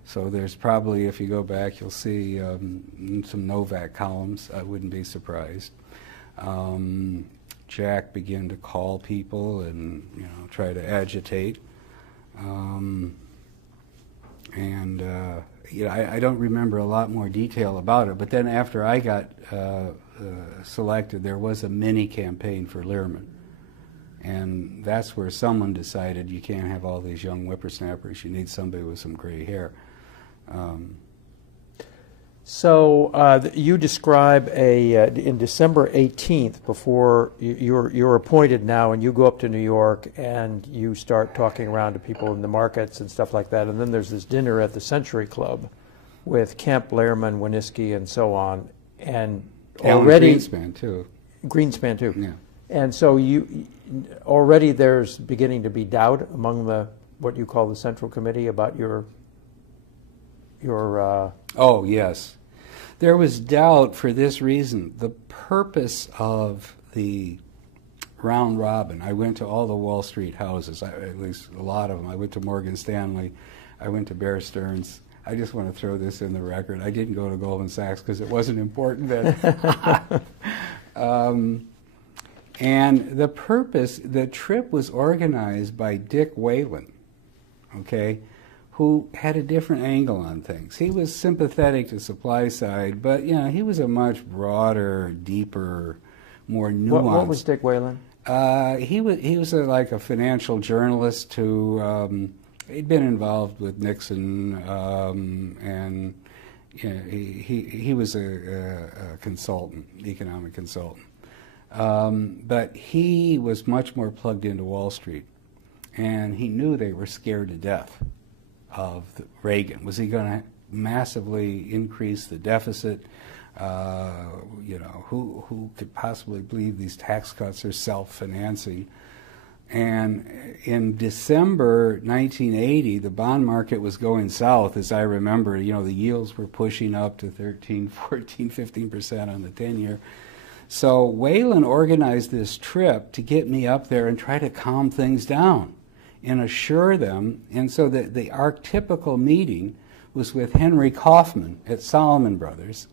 So there's probably, if you go back, you'll see some Novak columns. I wouldn't be surprised. Jack began to call people and try to agitate. I don't remember a lot more detail about it. But then after I got selected, there was a mini campaign for Lehrman. And that's where someone decided you can't have all these young whippersnappers. You need somebody with some gray hair. So you describe in December 18th, before you're appointed now, and you go up to New York and you start talking around to people in the markets and stuff like that. And then there's this dinner at the Century Club with Kemp, Lehrman, Winniski, and so on. And already Greenspan too. Greenspan too. Yeah. And so already there's beginning to be doubt among what you call the Central Committee about your. Oh yes. There was doubt for this reason. The purpose of the round robin, I went to all the Wall Street houses, at least a lot of them. I went to Morgan Stanley. I went to Bear Stearns. I just want to throw this in the record. I didn't go to Goldman Sachs because it wasn't important then. And the trip was organized by Dick Whalen, okay, who had a different angle on things. He was sympathetic to supply side, but he was a much broader, deeper, more nuanced. What was Dick Whalen? He was like a financial journalist who he'd been involved with Nixon, and he was a consultant, economic consultant. But he was much more plugged into Wall Street, and he knew they were scared to death of Reagan. Was he going to massively increase the deficit? Who could possibly believe these tax cuts are self-financing? And in December 1980, the bond market was going south, as I remember. The yields were pushing up to 13, 14, 15% on the 10-year. So Whalen organized this trip to get me up there and try to calm things down and assure them. And so the archetypical meeting was with Henry Kaufman at Salomon Brothers.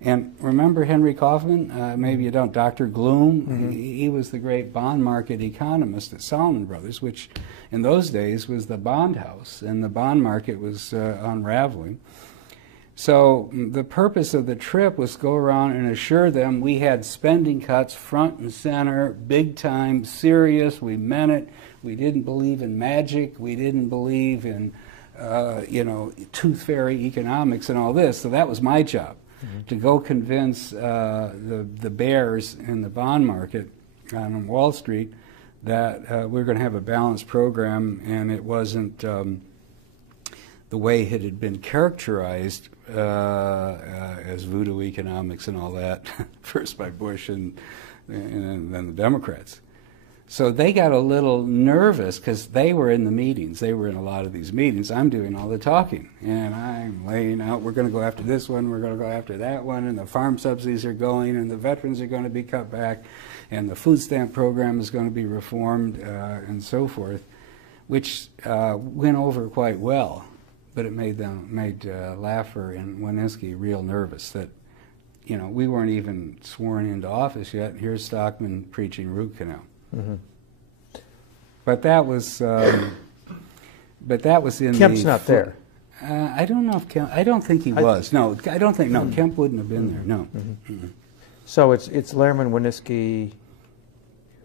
And remember Henry Kaufman? Maybe you don't. Dr. Gloom. Mm-hmm. He was the great bond market economist at Salomon Brothers, which in those days was the bond house, and the bond market was unraveling. So the purpose of the trip was to go around and assure them we had spending cuts front and center, big time, serious. We meant it. We didn't believe in magic. We didn't believe in, tooth fairy economics and all this. So that was my job, to go convince the bears in the bond market on Wall Street that we're going to have a balanced program, and it wasn't the way it had been characterized as voodoo economics and all that, first by Bush and then the Democrats. So they got a little nervous because they were in the meetings. They were in a lot of these meetings. I'm doing all the talking, and I'm laying out, we're going to go after this one, we're going to go after that one, and the farm subsidies are going, and the veterans are going to be cut back, and the food stamp program is going to be reformed, and so forth, which went over quite well. But it made Laffer and Winniski real nervous that, we weren't even sworn into office yet. Here's Stockman preaching root canal. Mm-hmm. But that was in Kemp's not there. I don't know if Kemp. I don't think he was. No, I don't think. No, Kemp wouldn't have been there. No. Mm-hmm. Mm-hmm. So it's Lehrman, Winniski.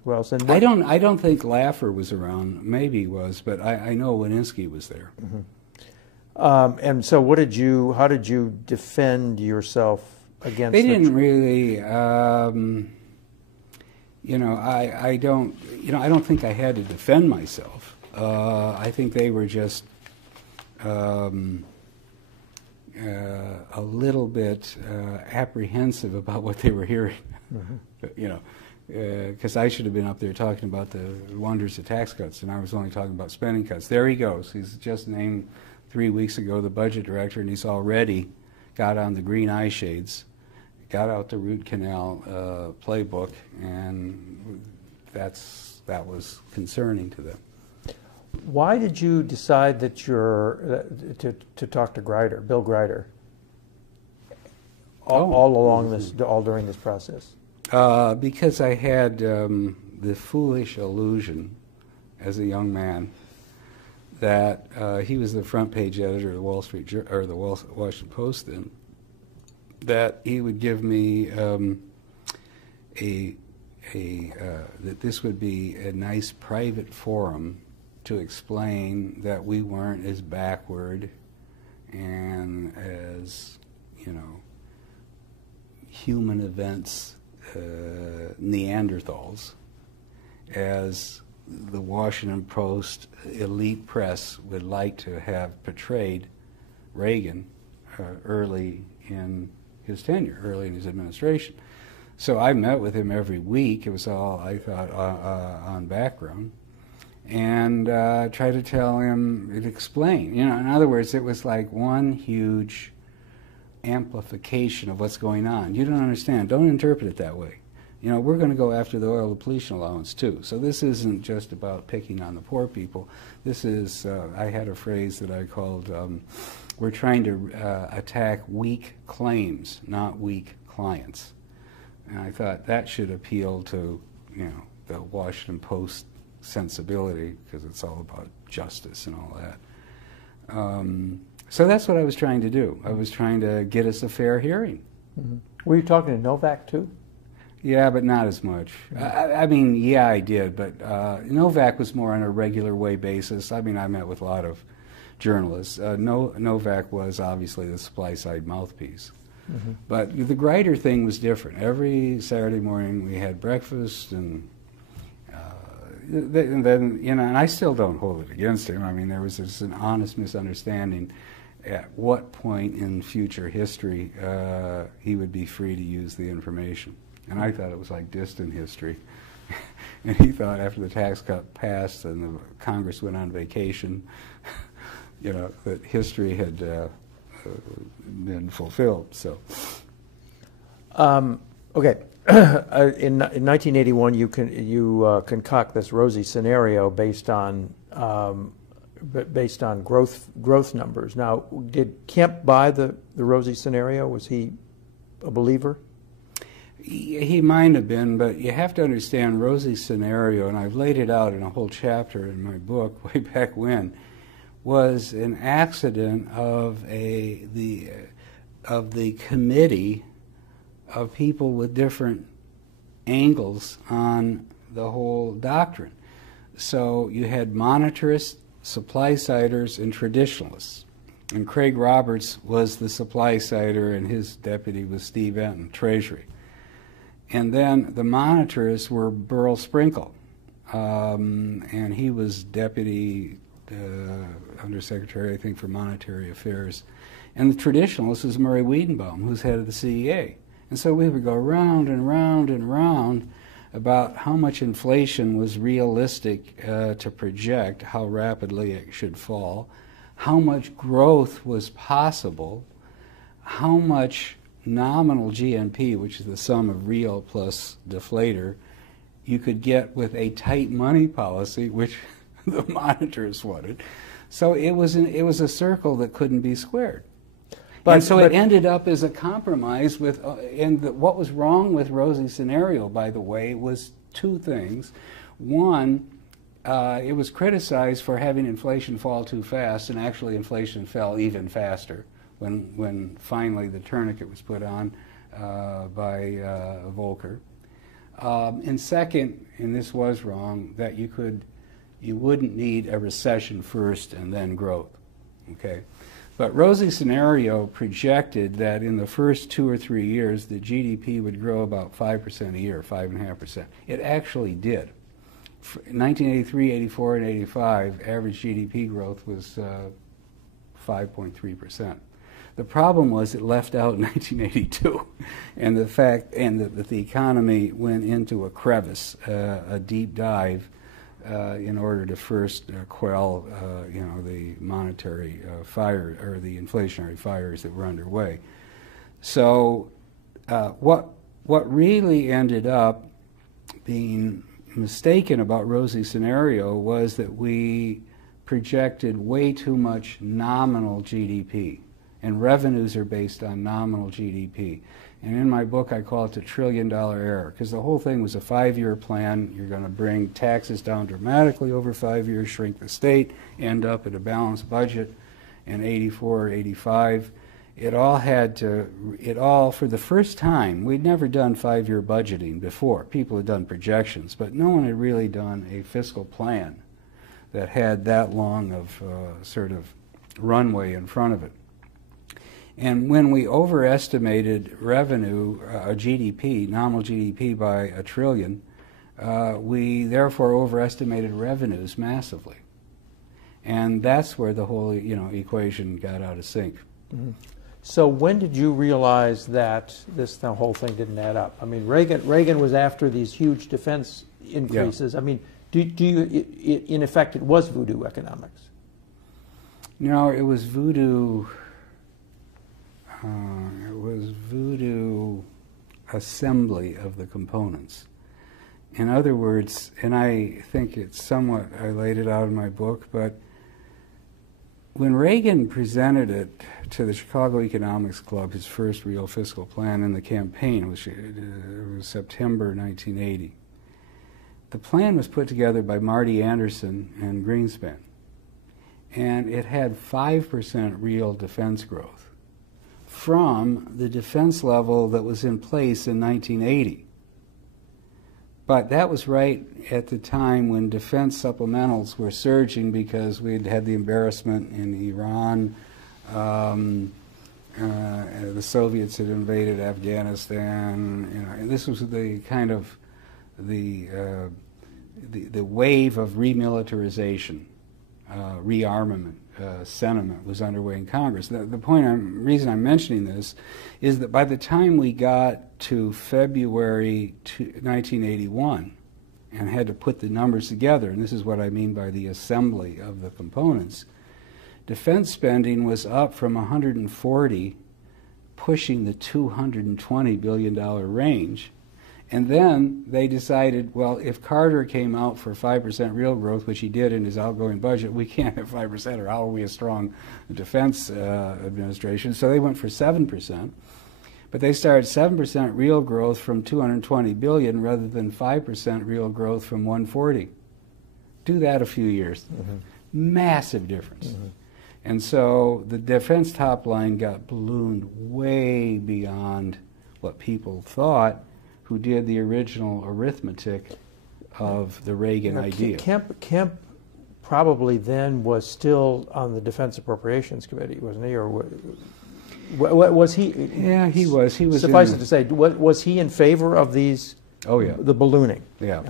Who else? And I don't think Laffer was around. Maybe he was, but I know Winniski was there. Mm-hmm. And so, how did you defend yourself against? They didn't really. I don't think I had to defend myself. I think they were just, a little bit apprehensive about what they were hearing. You know, because I should have been up there talking about the wonders of tax cuts, and I was only talking about spending cuts. There he goes. He's just named 3 weeks ago the budget director, and he's already got on the green eye shades, got out the root canal playbook, and that was concerning to them. Why did you decide that to talk to Grider, Bill Grider, all along this, all during this process? Because I had the foolish illusion as a young man that he was the front page editor of the Wall Street or the Washington Post then, that he would give me that this would be a nice private forum to explain that we weren't as backward and as, you know, human events Neanderthals as the Washington Post elite press would like to have portrayed Reagan early in his tenure, early in his administration. So I met with him every week. It was all, I thought, on background, and tried to tell him, explain. You know, in other words, it was like one huge amplification of what's going on. You don't understand. Don't interpret it that way. You know, we're going to go after the oil depletion allowance too. So this isn't just about picking on the poor people. This is, I had a phrase that I called, we're trying to attack weak claims, not weak clients. And I thought that should appeal to, you know, the Washington Post sensibility, because it's all about justice and all that. So that's what I was trying to do. I was trying to get us a fair hearing. Mm-hmm. Were you talking to Novak too? Yeah, but not as much. I mean, yeah, I did, but Novak was more on a regular way basis. I mean, I met with a lot of journalists. Novak was obviously the supply side mouthpiece. Mm-hmm. But the Grider thing was different. Every Saturday morning we had breakfast, and then, you know, and I still don't hold it against him. I mean, there was an honest misunderstanding at what point in future history he would be free to use the information. And I thought it was like distant history. And he thought after the tax cut passed and the Congress went on vacation, you know, that history had been fulfilled. So, okay. In 1981, you concoct this rosy scenario based on growth numbers. Now, did Kemp buy the rosy scenario? Was he a believer? He might have been, but you have to understand Rosie's scenario, and I've laid it out in a whole chapter in my book way back when, was an accident of the committee of people with different angles on the whole doctrine. So you had monetarists, supply-siders, and traditionalists. And Craig Roberts was the supply-sider, and his deputy was Steve Enton, Treasury. And then the monetarists were Burl Sprinkle, and he was deputy undersecretary, I think, for monetary affairs. And the traditionalist was Murray Wiedenbaum, who's head of the CEA. And so we would go round and round and round about how much inflation was realistic to project, how rapidly it should fall, how much growth was possible, how much nominal GNP, which is the sum of real plus deflator, you could get with a tight money policy, which the monitors wanted. So it was a circle that couldn't be squared. But it ended up as a compromise with, what was wrong with Rosie's scenario, by the way, was two things. One, it was criticized for having inflation fall too fast, and actually inflation fell even faster when finally the tourniquet was put on by Volcker. And second, and this was wrong, that you wouldn't need a recession first and then growth. Okay. But Rosie's scenario projected that in the first 2 or 3 years, the GDP would grow about 5% a year, 5.5%. It actually did. In 1983, 84, and 85, average GDP growth was 5.3%. The problem was it left out 1982, and the fact that the economy went into a crevice, a deep dive, in order to first quell, the monetary fire or the inflationary fires that were underway. So, what really ended up being mistaken about Rosie's scenario was that we projected way too much nominal GDP, and revenues are based on nominal GDP. And in my book, I call it the $1 trillion error, because the whole thing was a 5-year plan. You're going to bring taxes down dramatically over 5 years, shrink the state, end up at a balanced budget in 84 or 85. It all, for the first time, we'd never done 5-year budgeting before. People had done projections, but no one had really done a fiscal plan that had that long of sort of runway in front of it. And when we overestimated revenue, GDP, nominal GDP by $1 trillion, we therefore overestimated revenues massively. And that's where the whole equation got out of sync. Mm-hmm. So when did you realize that the whole thing didn't add up? I mean, Reagan was after these huge defense increases. Yeah. I mean, do you, in effect, it was voodoo economics? No, it was voodoo. It was voodoo assembly of the components. In other words, and I think it's somewhat, I laid it out in my book, but when Reagan presented it to the Chicago Economics Club, his first real fiscal plan in the campaign, which it was September 1980, the plan was put together by Marty Anderson and Greenspan, and it had 5% real defense growth from the defense level that was in place in 1980. But that was right at the time when defense supplementals were surging because we'd had the embarrassment in Iran. The Soviets had invaded Afghanistan. And this was the kind of the wave of remilitarization, rearmament sentiment was underway in Congress. The reason I'm mentioning this is that by the time we got to February 1981 and had to put the numbers together, and this is what I mean by the assembly of the components, defense spending was up from 140, pushing the $220 billion range. And then they decided, well, if Carter came out for 5% real growth, which he did in his outgoing budget, we can't have 5%, or how are we a strong defense administration? So they went for 7%. But they started 7% real growth from $220 billion rather than 5% real growth from 140. Do that a few years. Mm-hmm. Massive difference. Mm-hmm. And so the defense top line got ballooned way beyond what people thought who did the original arithmetic of the Reagan idea. Kemp probably then was still on the Defense Appropriations Committee, wasn't he? Or was he? Yeah, he was. He was. Suffice it to say, was he in favor of these? Oh yeah, the ballooning. Yeah,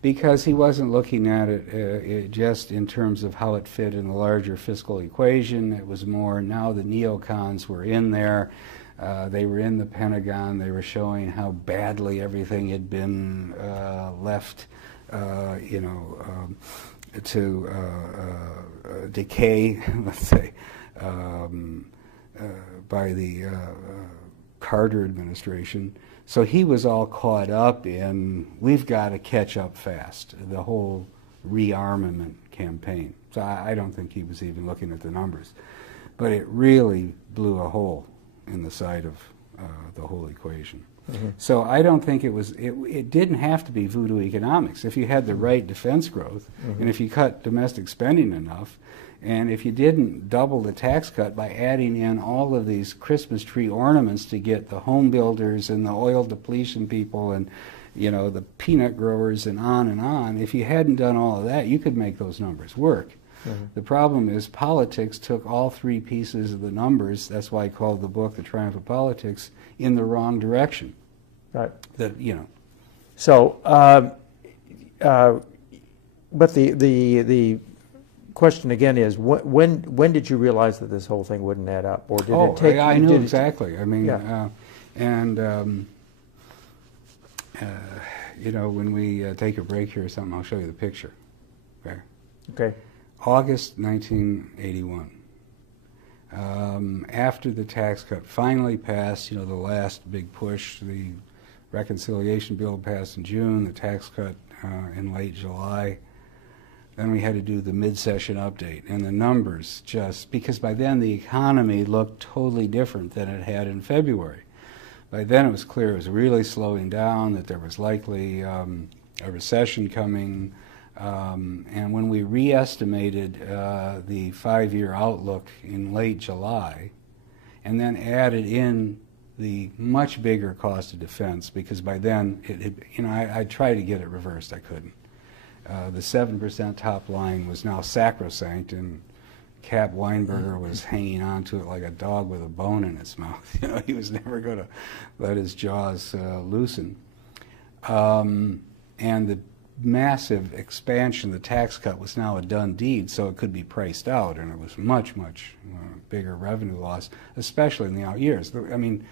because he wasn't looking at it just in terms of how it fit in the larger fiscal equation. It was more now the neocons were in there. They were in the Pentagon. They were showing how badly everything had been left, to decay, let's say, by the Carter administration. So he was all caught up in, we've got to catch up fast, the whole rearmament campaign. So I don't think he was even looking at the numbers. But it really blew a hole in the side of the whole equation. Mm-hmm. So I don't think it didn't have to be voodoo economics. If you had the right defense growth, mm-hmm. and if you cut domestic spending enough, and if you didn't double the tax cut by adding in all of these Christmas tree ornaments to get the home builders and the oil depletion people and the peanut growers and on, if you hadn't done all of that, you could make those numbers work. Mm-hmm. The problem is politics took all three pieces of the numbers, that's why I called the book The Triumph of Politics, in the wrong direction. Right. So, but the question again is, when did you realize that this whole thing wouldn't add up? Or did Oh, it take... I knew exactly. I mean, Yeah. You know, when we take a break here or something, I'll show you the picture. There. Okay. August 1981. After the tax cut finally passed, you know, the last big push, the reconciliation bill passed in June, the tax cut in late July. Then we had to do the mid-session update, and the numbers just, because by then the economy looked totally different than it had in February. By then it was clear it was really slowing down, that there was likely a recession coming, and when we re-estimated the 5-year outlook in late July, and then added in the much bigger cost of defense, because by then, you know, I tried to get it reversed, I couldn't. The 7% top line was now sacrosanct, and Kapp Weinberger was hanging on to it like a dog with a bone in its mouth. You know, he was never going to let his jaws loosen. And the massive expansion, the tax cut, was now a done deed, so it could be priced out, and it was much, much bigger revenue loss, especially in the out years. I mean,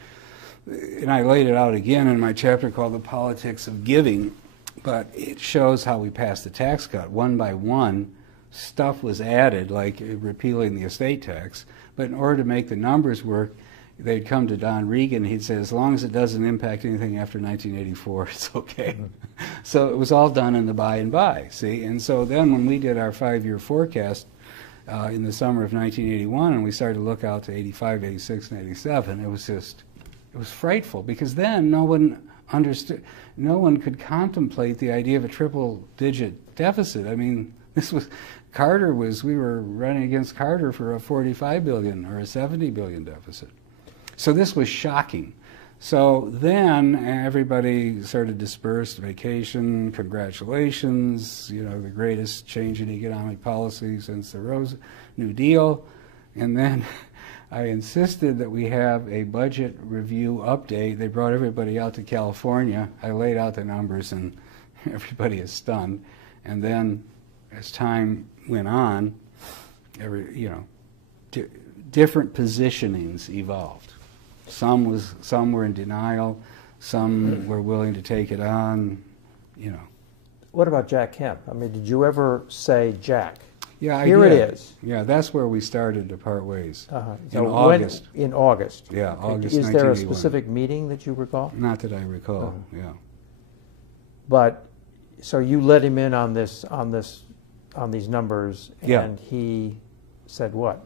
and I laid it out again in my chapter called The Politics of Giving, but it shows how we passed the tax cut. One by one, stuff was added, like repealing the estate tax, but in order to make the numbers work, they'd come to Don Regan, he'd say, as long as it doesn't impact anything after 1984, it's okay. So it was all done in the by and by, see? And so then when we did our 5-year forecast in the summer of 1981, and we started to look out to 85, 86, and 87, it was frightful, because then no one understood, no one could contemplate the idea of a triple-digit deficit. I mean, this was, we were running against Carter for a 45 billion or a 70 billion deficit. So this was shocking. So then everybody sort of dispersed, vacation, congratulations, you know, the greatest change in economic policy since the New Deal. And then I insisted that we have a budget review update. They brought everybody out to California. I laid out the numbers, and everybody is stunned. And then as time went on, different positionings evolved. Some were in denial, some were willing to take it on, you know. What about Jack Kemp? I mean, did you ever say, Jack, yeah, here it is? Yeah, that's where we started to part ways. So August. In August. Yeah, okay. August Is there a 1981. specific meeting that you recall? Not that I recall. Yeah. But so you let him in on these numbers, and yeah. he said what?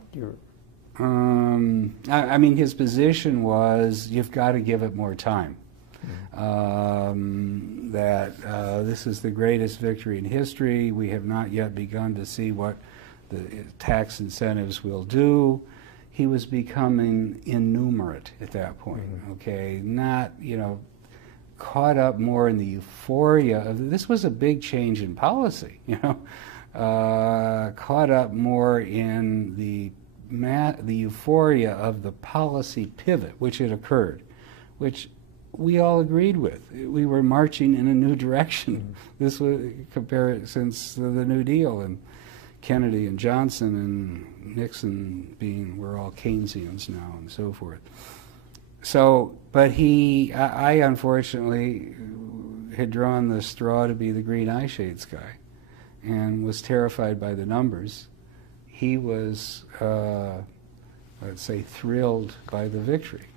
I mean, his position was, you've got to give it more time. That this is the greatest victory in history. We have not yet begun to see what the tax incentives will do. He was becoming innumerate at that point, okay? Not, you know, caught up more in the euphoria of, this was a big change in policy, you know? Caught up more in the euphoria of the policy pivot, which had occurred, which we all agreed with. We were marching in a new direction. This was since the New Deal, and Kennedy and Johnson and Nixon we're all Keynesians now and so forth. So, but I unfortunately had drawn the straw to be the green eye shades guy, and was terrified by the numbers. He was, let's say, thrilled by the victory.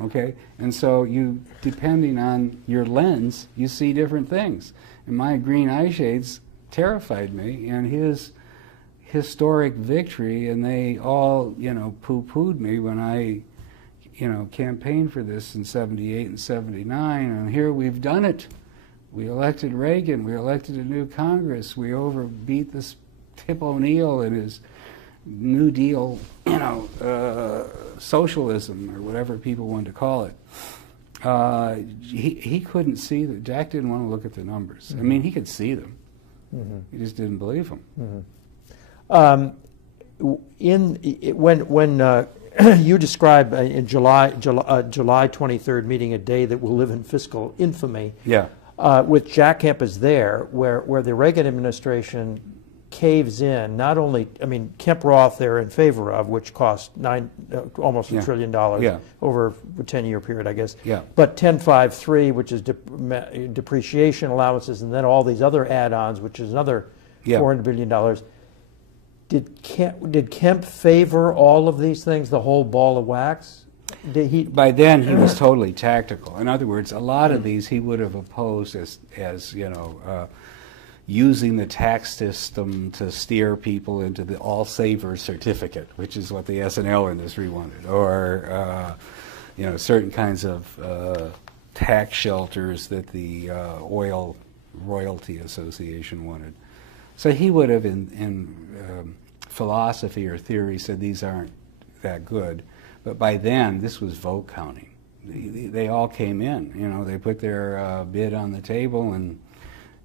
Okay, and so depending on your lens, you see different things. And my green eye shades terrified me, and his historic victory, and they all, you know, poo-pooed me when I, you know, campaigned for this in 78 and 79, and here we've done it. We elected Reagan, we elected a new Congress, we beat this Tip O'Neill and his New Deal, you know, socialism, or whatever people wanted to call it. He couldn't see that. Jack didn't want to look at the numbers. I mean, he could see them. He just didn't believe them. When you describe in July 23rd meeting a day that will live in fiscal infamy. Yeah. With Jack Kemp as there, where the Reagan administration caves in, not only, I mean, Kemp Roth they're in favor of, which cost almost $1 trillion over a 10-year period, I guess. Yeah. But 1053, which is depreciation allowances, and then all these other add-ons, which is another $400 billion. Did Kemp favor all of these things, the whole ball of wax? By then, he was totally tactical. In other words, a lot of these he would have opposed as using the tax system to steer people into the all-saver certificate, which is what the S&L industry wanted, or certain kinds of tax shelters that the Oil Royalty Association wanted. So he would have, in philosophy or theory, said these aren't that good. But by then, this was vote counting. They all came in. They put their bid on the table, and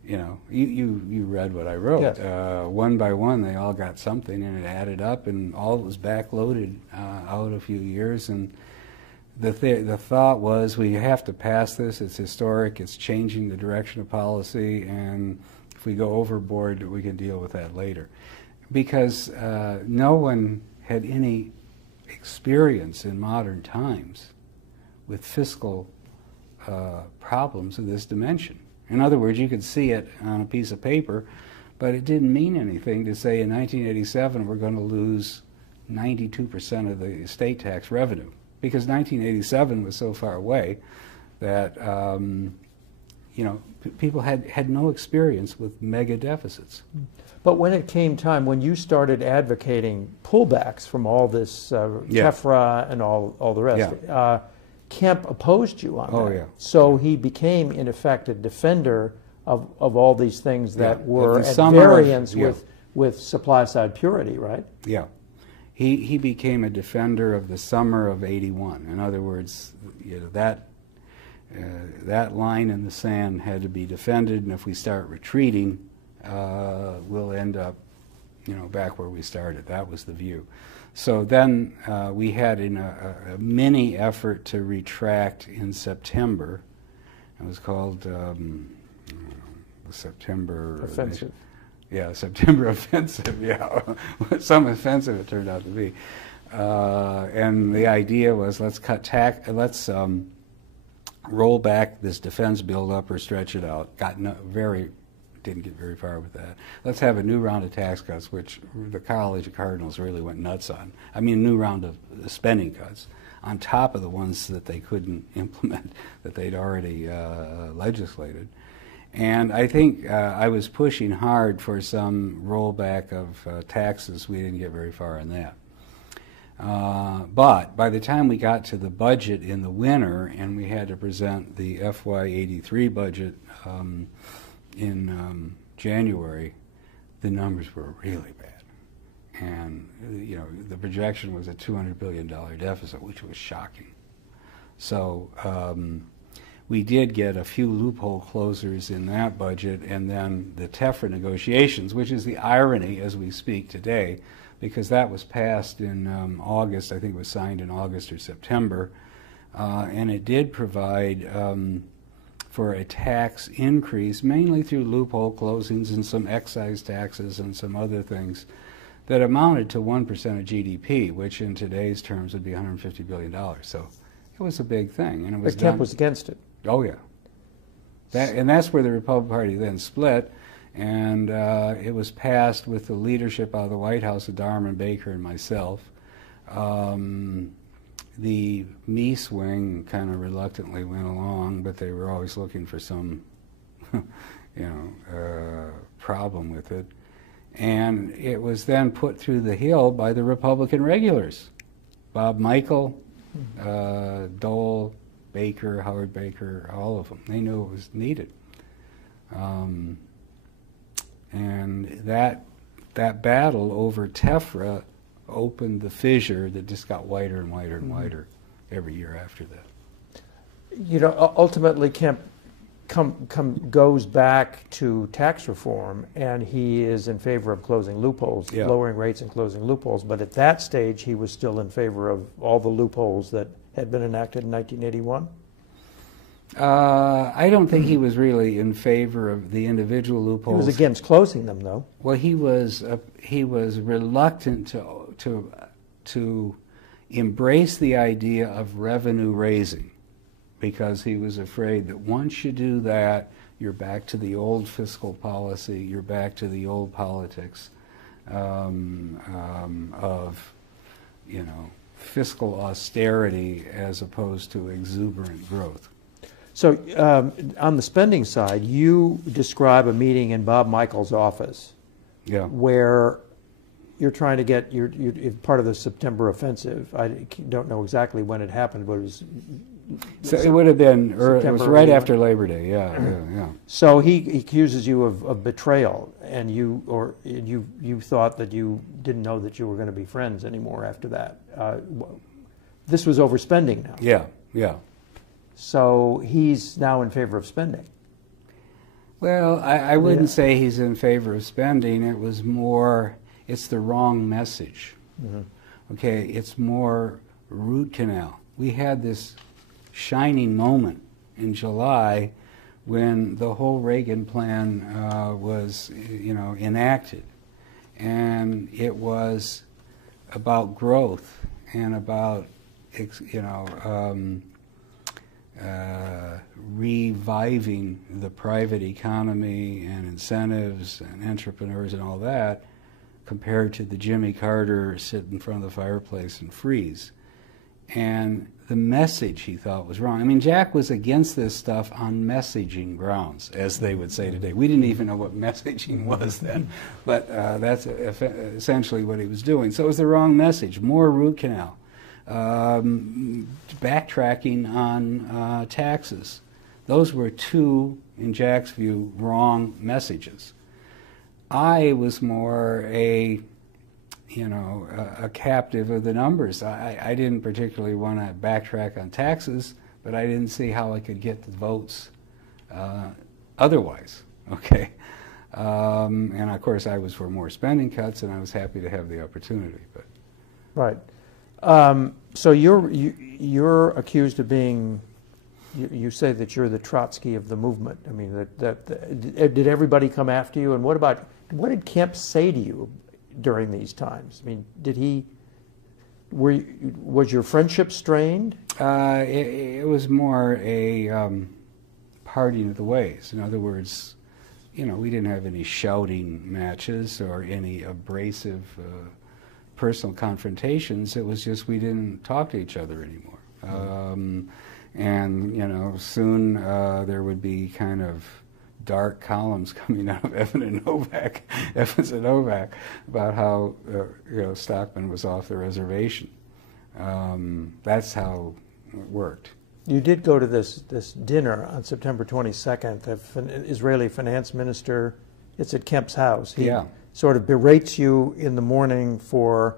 you read what I wrote. Yes. One by one, they all got something, and it added up, and all was backloaded out a few years. And the thought was, we have to pass this. It's historic. It's changing the direction of policy, and if we go overboard, we can deal with that later. Because no one had any experience in modern times with fiscal problems of this dimension. In other words, you could see it on a piece of paper, but it didn't mean anything to say in 1987 we're going to lose 92% of the estate tax revenue, because 1987 was so far away that people had no experience with mega deficits. But when it came time, when you started advocating pullbacks from all this TEFRA and all the rest, Kemp opposed you on that. Yeah. So he became, in effect, a defender of all these things that were at variance with supply-side purity, right? Yeah. He became a defender of the summer of '81. In other words, that line in the sand had to be defended, and if we start retreating, we'll end up, back where we started. That was the view. So then we had a mini effort to retract in September. It was called the September Offensive. September Offensive. Yeah, some offensive it turned out to be. And the idea was, let's roll back this defense buildup or stretch it out. Didn't get very far with that. Let's have a new round of tax cuts, which the College of Cardinals really went nuts on. I mean, a new round of spending cuts on top of the ones that they couldn't implement that they'd already legislated. And I think I was pushing hard for some rollback of taxes. We didn't get very far on that. But by the time we got to the budget in the winter and we had to present the FY83 budget in January, the numbers were really bad. And, the projection was a $200 billion deficit, which was shocking. So we did get a few loophole closers in that budget, and then the TEFRA negotiations, which is the irony as we speak today, because that was passed in August. I think it was signed in August or September, and it did provide for a tax increase, mainly through loophole closings and some excise taxes and some other things, that amounted to 1% of GDP, which in today's terms would be $150 billion. So it was a big thing. And it was but Kemp was against it. Oh, yeah. And that's where the Republican Party then split, and it was passed with the leadership out of the White House of Darman, Baker, and myself. The Mies wing kind of reluctantly went along, but they were always looking for some, problem with it. And it was then put through the hill by the Republican regulars, Bob Michael, Dole, Baker, Howard Baker, all of them. They knew it was needed. And that battle over TEFRA opened the fissure that just got wider and wider and wider every year after that. Ultimately, Kemp goes back to tax reform, and he is in favor of closing loopholes, lowering rates and closing loopholes. But at that stage, he was still in favor of all the loopholes that had been enacted in 1981. I don't think he was really in favor of the individual He loopholes. was against closing them, though. Well, he was reluctant to embrace the idea of revenue raising, because he was afraid that once you do that, you're back to the old fiscal policy, you're back to the old politics of, fiscal austerity as opposed to exuberant growth. So on the spending side, you describe a meeting in Bob Michael's office where you're trying to get, you're part of the September offensive. I don't know exactly when it happened, but it was... So it would have been, it was right after Labor Day, yeah. So he accuses you of betrayal, and you thought that you didn't know that you were going to be friends anymore after that. This was overspending now. Yeah. So he's now in favor of spending. Well, I wouldn't say he's in favor of spending. It was more, it's the wrong message. Mm-hmm. Okay, it's more root canal. We had this shining moment in July when the whole Reagan plan was, enacted, and it was about growth and about, reviving the private economy and incentives and entrepreneurs and all that, compared to the Jimmy Carter sit in front of the fireplace and freeze. And the message he thought was wrong. I mean, Jack was against this stuff on messaging grounds, as they would say today. We didn't even know what messaging was then, but that's essentially what he was doing. So it was the wrong message, more root canal. Backtracking on taxes. Those were two, in Jack's view, wrong messages. I was more a captive of the numbers. I didn't particularly want to backtrack on taxes, but I didn't see how I could get the votes otherwise. Okay, and of course I was for more spending cuts, and I was happy to have the opportunity. But right. So you're accused of being. You say that you're the Trotsky of the movement. I mean, did everybody come after you? And what did Kemp say to you during these times? I mean, was your friendship strained? It was more a parting of the ways. In other words, we didn't have any shouting matches or any abrasive personal confrontations. It was just we didn't talk to each other anymore. And soon there would be kind of dark columns coming out of Evans and Novak about how Stockman was off the reservation. That's how it worked. You did go to this dinner on September 22nd. The Israeli finance minister. It's at Kemp's house. He sort of berates you in the morning for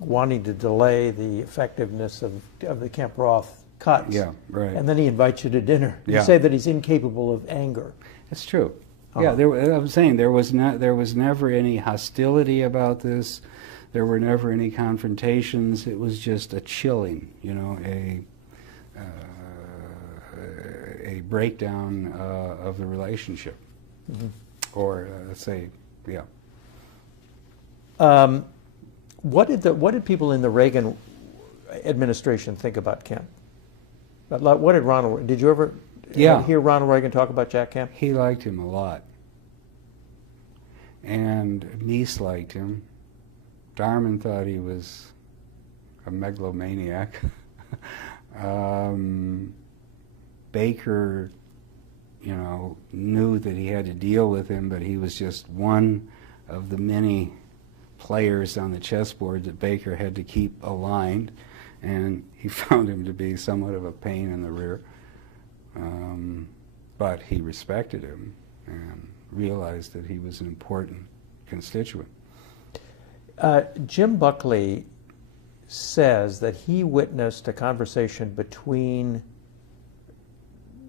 wanting to delay the effectiveness of the Kemp Roth cuts. Yeah, right. And then he invites you to dinner. You say that he's incapable of anger. That's true. Yeah, I'm saying there was never any hostility about this. There were never any confrontations. It was just a chilling, a breakdown of the relationship, or let's say, What did people in the Reagan administration think about Kemp? What did Ronald? Did you ever hear Ronald Reagan talk about Jack Kemp? He liked him a lot, and Meese liked him. Darman thought he was a megalomaniac. Baker, knew that he had to deal with him, but he was just one of the many players on the chessboard that Baker had to keep aligned, and he found him to be somewhat of a pain in the rear. But he respected him and realized that he was an important constituent. Jim Buckley says that he witnessed a conversation between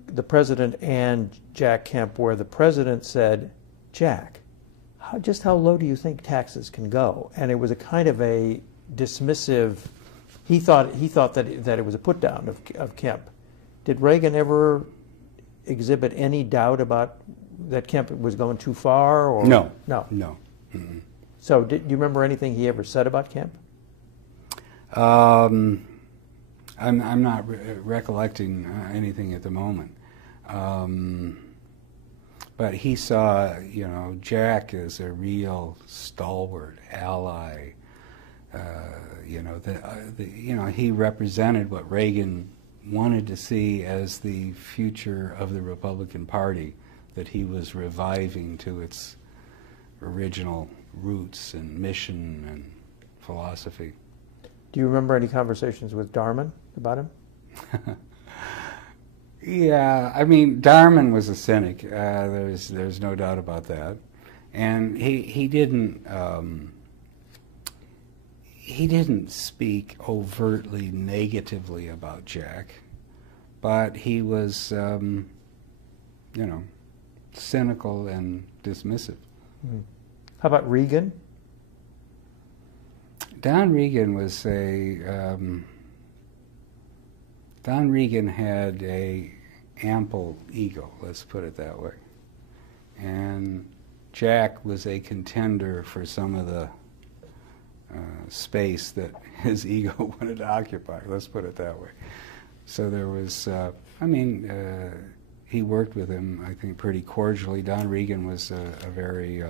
the president and Jack Kemp where the president said, "Jack, just how low do you think taxes can go?" And it was a kind of a dismissive. He thought that it was a put down of Kemp. Did Reagan ever exhibit any doubt about that Kemp was going too far? Or No. No. No. Mm-mm. So, do you remember anything he ever said about Kemp? I'm not recollecting anything at the moment. But he saw, Jack as a real stalwart ally. He represented what Reagan wanted to see as the future of the Republican Party, that he was reviving to its original roots and mission and philosophy. Do you remember any conversations with Darman about him? Yeah, I mean, Darman was a cynic. There's no doubt about that, and he didn't speak overtly negatively about Jack, but he was cynical and dismissive. Mm. How about Reagan? Don Reagan had a ample ego, let's put it that way. And Jack was a contender for some of the space that his ego wanted to occupy, let's put it that way. So there was, he worked with him, I think, pretty cordially. Don Reagan was a very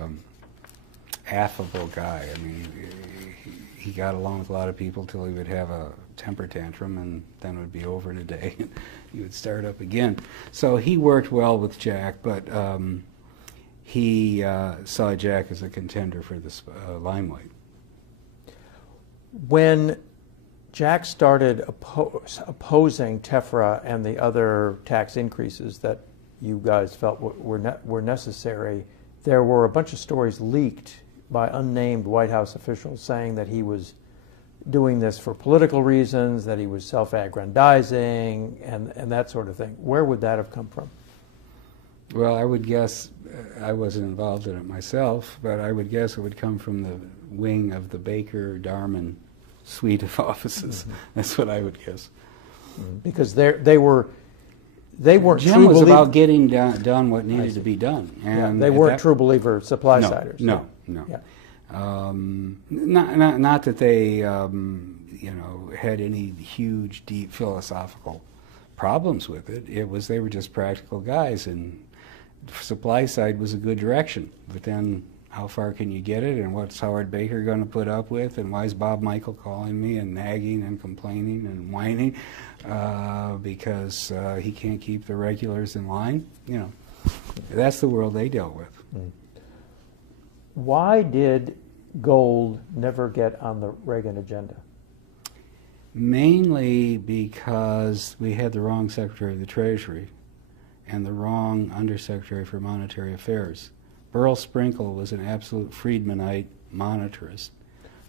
affable guy. I mean, he got along with a lot of people till he would have a temper tantrum, and then it would be over in a day, and he would start up again. So he worked well with Jack, but he saw Jack as a contender for the limelight. When Jack started opposing TEFRA and the other tax increases that you guys felt were necessary, there were a bunch of stories leaked by unnamed White House officials saying that he was doing this for political reasons, that he was self-aggrandizing, and that sort of thing. Where would that have come from? Well, I would guess, I wasn't involved in it myself, but I would guess it would come from the wing of the Baker-Darman suite of offices. Mm-hmm. That's what I would guess. Because they weren't Jim was about getting done what needed to be done. And they weren't true believer supply-siders. No. Yeah. Not that they had any huge, deep philosophical problems with it. They were just practical guys, and supply side was a good direction. But then, how far can you get it, and what's Howard Baker going to put up with, and why is Bob Michael calling me and nagging and complaining and whining because he can't keep the regulars in line? That's the world they dealt with. Mm. Why did gold never get on the Reagan agenda? Mainly because we had the wrong Secretary of the Treasury and the wrong Undersecretary for Monetary Affairs. Burl Sprinkle was an absolute Friedmanite monetarist.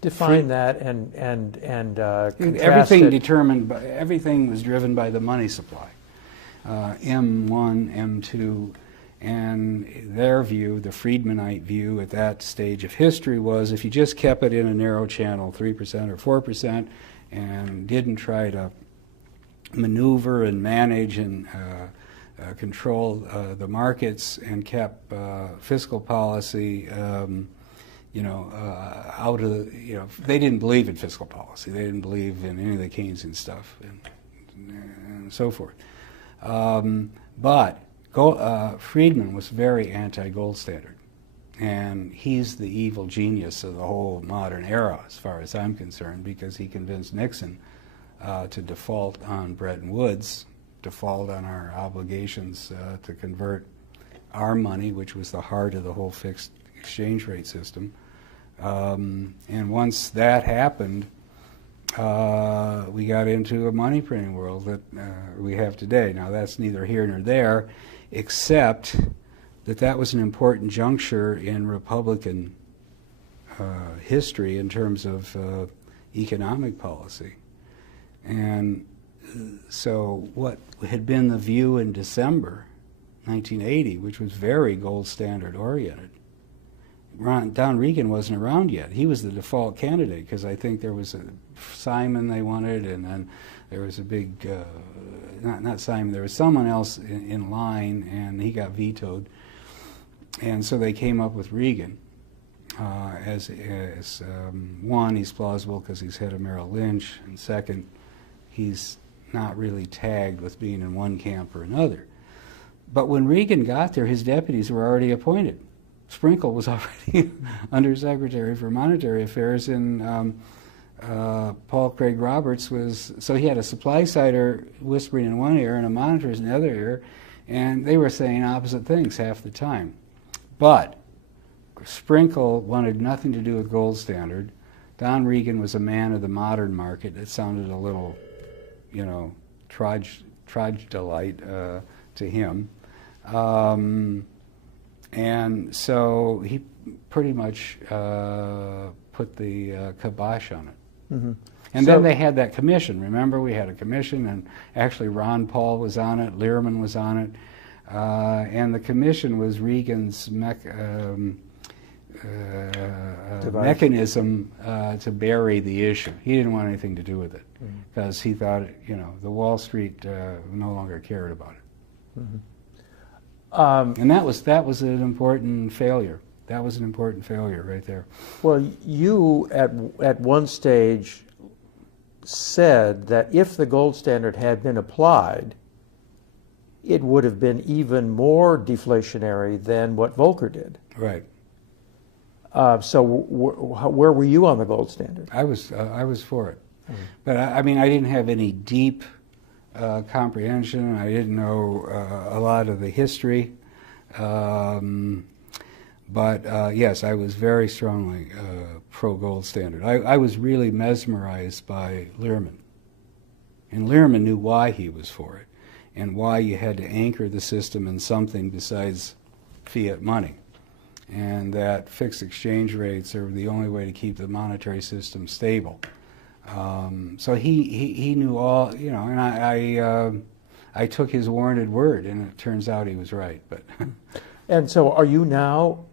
Define that and contrast everything was driven by the money supply. M1, M2, and their view, the Friedmanite view at that stage of history, was if you just kept it in a narrow channel, 3% or 4%, and didn't try to maneuver and manage and control the markets and kept fiscal policy, out of the, they didn't believe in fiscal policy. They didn't believe in any of the Keynesian stuff and so forth. But Friedman was very anti-gold standard, and he's the evil genius of the whole modern era, as far as I'm concerned, because he convinced Nixon to default on Bretton Woods, default on our obligations to convert our money, which was the heart of the whole fixed exchange rate system. And once that happened, we got into a money printing world that we have today. Now, that's neither here nor there, except that was an important juncture in Republican history in terms of economic policy. And so what had been the view in December 1980, which was very gold standard oriented, Don Regan wasn't around yet. He was the default candidate because I think there was a Simon they wanted, and then there was a big not Simon, there was someone else in line, and he got vetoed. And so they came up with Reagan as one, he's plausible because he's head of Merrill Lynch, and second, he's not really tagged with being in one camp or another. But when Reagan got there, his deputies were already appointed. Sprinkle was already Undersecretary for Monetary Affairs, and Paul Craig Roberts was, so he had a supply sider whispering in one ear and a monitor in the other ear, and they were saying opposite things half the time. But Sprinkle wanted nothing to do with gold standard. Don Regan was a man of the modern market. It sounded a little, you know, trogdolite to him. And so he pretty much put the kibosh on it. Mm-hmm. And then they had that commission. Remember, we had a commission, and actually Ron Paul was on it, Learman was on it, and the commission was Reagan's mechanism to bury the issue. He didn't want anything to do with it because he thought, you know, the Wall Street no longer cared about it. Mm-hmm. And that was an important failure. That was an important failure right there. Well, you at one stage said that if the gold standard had been applied, it would have been even more deflationary than what Volcker did. Right. So where were you on the gold standard? I was for it, but I mean, I didn't have any deep comprehension. I didn't know a lot of the history, but yes, I was very strongly pro gold standard. I was really mesmerized by Learman, and Learman knew why he was for it, and why you had to anchor the system in something besides fiat money, and that fixed exchange rates are the only way to keep the monetary system stable. So he knew all, you know, and I took his warranted word, and it turns out he was right. But and so, are you now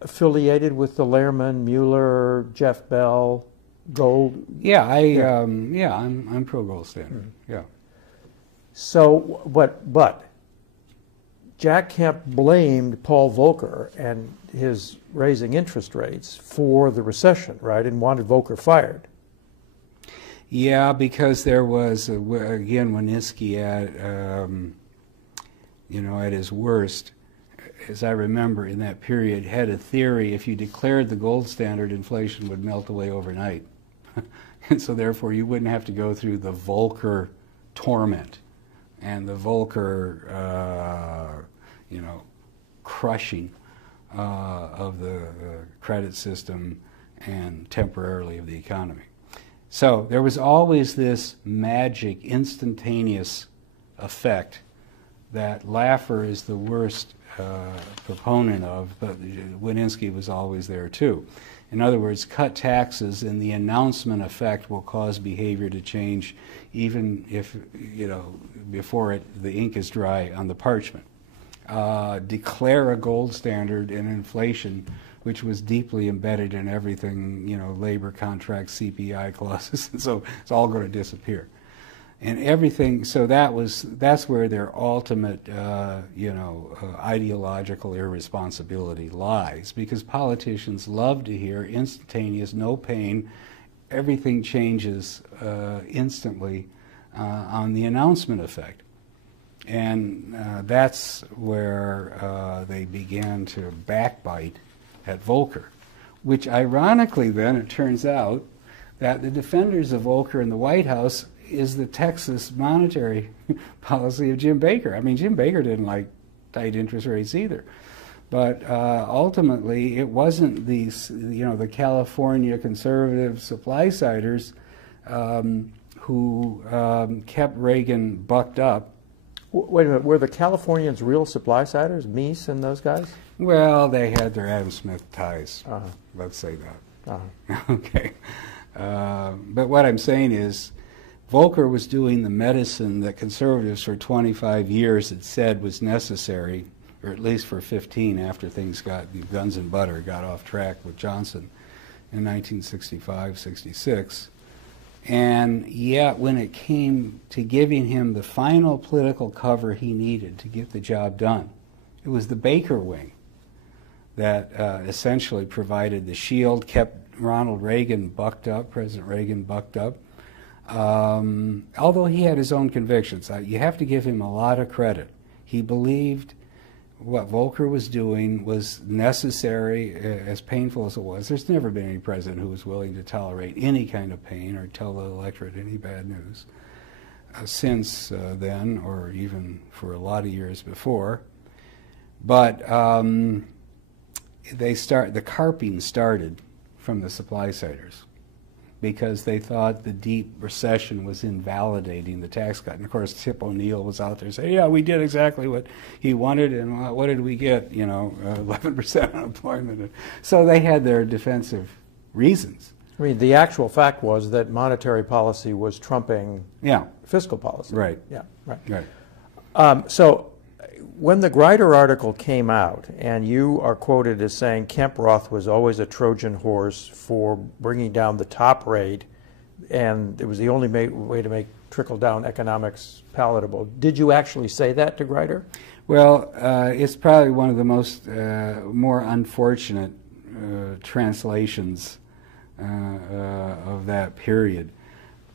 affiliated with the Lehrman, Mueller, Jeff Bell, gold? Yeah, I'm pro gold standard. Yeah. So, but Jack Kemp blamed Paul Volcker and his raising interest rates for the recession, right, and wanted Volcker fired. Yeah, because there was, again, Winitsky at, you know, at his worst, as I remember in that period, had a theory: if you declared the gold standard, inflation would melt away overnight. And so therefore you wouldn't have to go through the Volcker torment and the Volcker, you know, crushing of the credit system and temporarily of the economy. So there was always this magic, instantaneous effect that Laffer is the worst proponent of, but Winitsky was always there too. In other words, cut taxes and the announcement effect will cause behavior to change even if, you know, before the ink is dry on the parchment. Declare a gold standard and inflation, which was deeply embedded in everything, you know, labor contracts, CPI clauses, and so it's all going to disappear. And everything, so that's where their ultimate, you know, ideological irresponsibility lies, because politicians love to hear instantaneous, no pain, everything changes instantly on the announcement effect. And that's where they began to backbite at Volcker, which ironically then, it turns out, that the defenders of Volcker in the White House is the Texas monetary policy of Jim Baker. I mean, Jim Baker didn't like tight interest rates either. But ultimately, it wasn't these, you know, the California conservative supply-siders who kept Reagan bucked up. Wait a minute, were the Californians real supply-siders, Mies and those guys? Well, they had their Adam Smith ties. Let's say that. Okay. But what I'm saying is, Volcker was doing the medicine that conservatives for 25 years had said was necessary, or at least for 15 after things got, guns and butter got off track with Johnson in 1965, 66. And yet, when it came to giving him the final political cover he needed to get the job done, it was the Baker wing that essentially provided the shield, kept Ronald Reagan bucked up, President Reagan bucked up. Although he had his own convictions, you have to give him a lot of credit. He believed what Volcker was doing was necessary, as painful as it was. There's never been any president who was willing to tolerate any kind of pain or tell the electorate any bad news since then, or even for a lot of years before. But the carping started from the supply-siders, because they thought the deep recession was invalidating the tax cut. And of course, Tip O'Neill was out there saying, yeah, we did exactly what he wanted, and what did we get? 11% unemployment. So they had their defensive reasons. I mean, the actual fact was that monetary policy was trumping fiscal policy. Right. Yeah, right. Right. So when the Grider article came out, and you are quoted as saying Kemp Roth was always a Trojan horse for bringing down the top rate, and it was the only way to make trickle-down economics palatable. Did you actually say that to Grider? Well, it's probably one of the most more unfortunate translations of that period.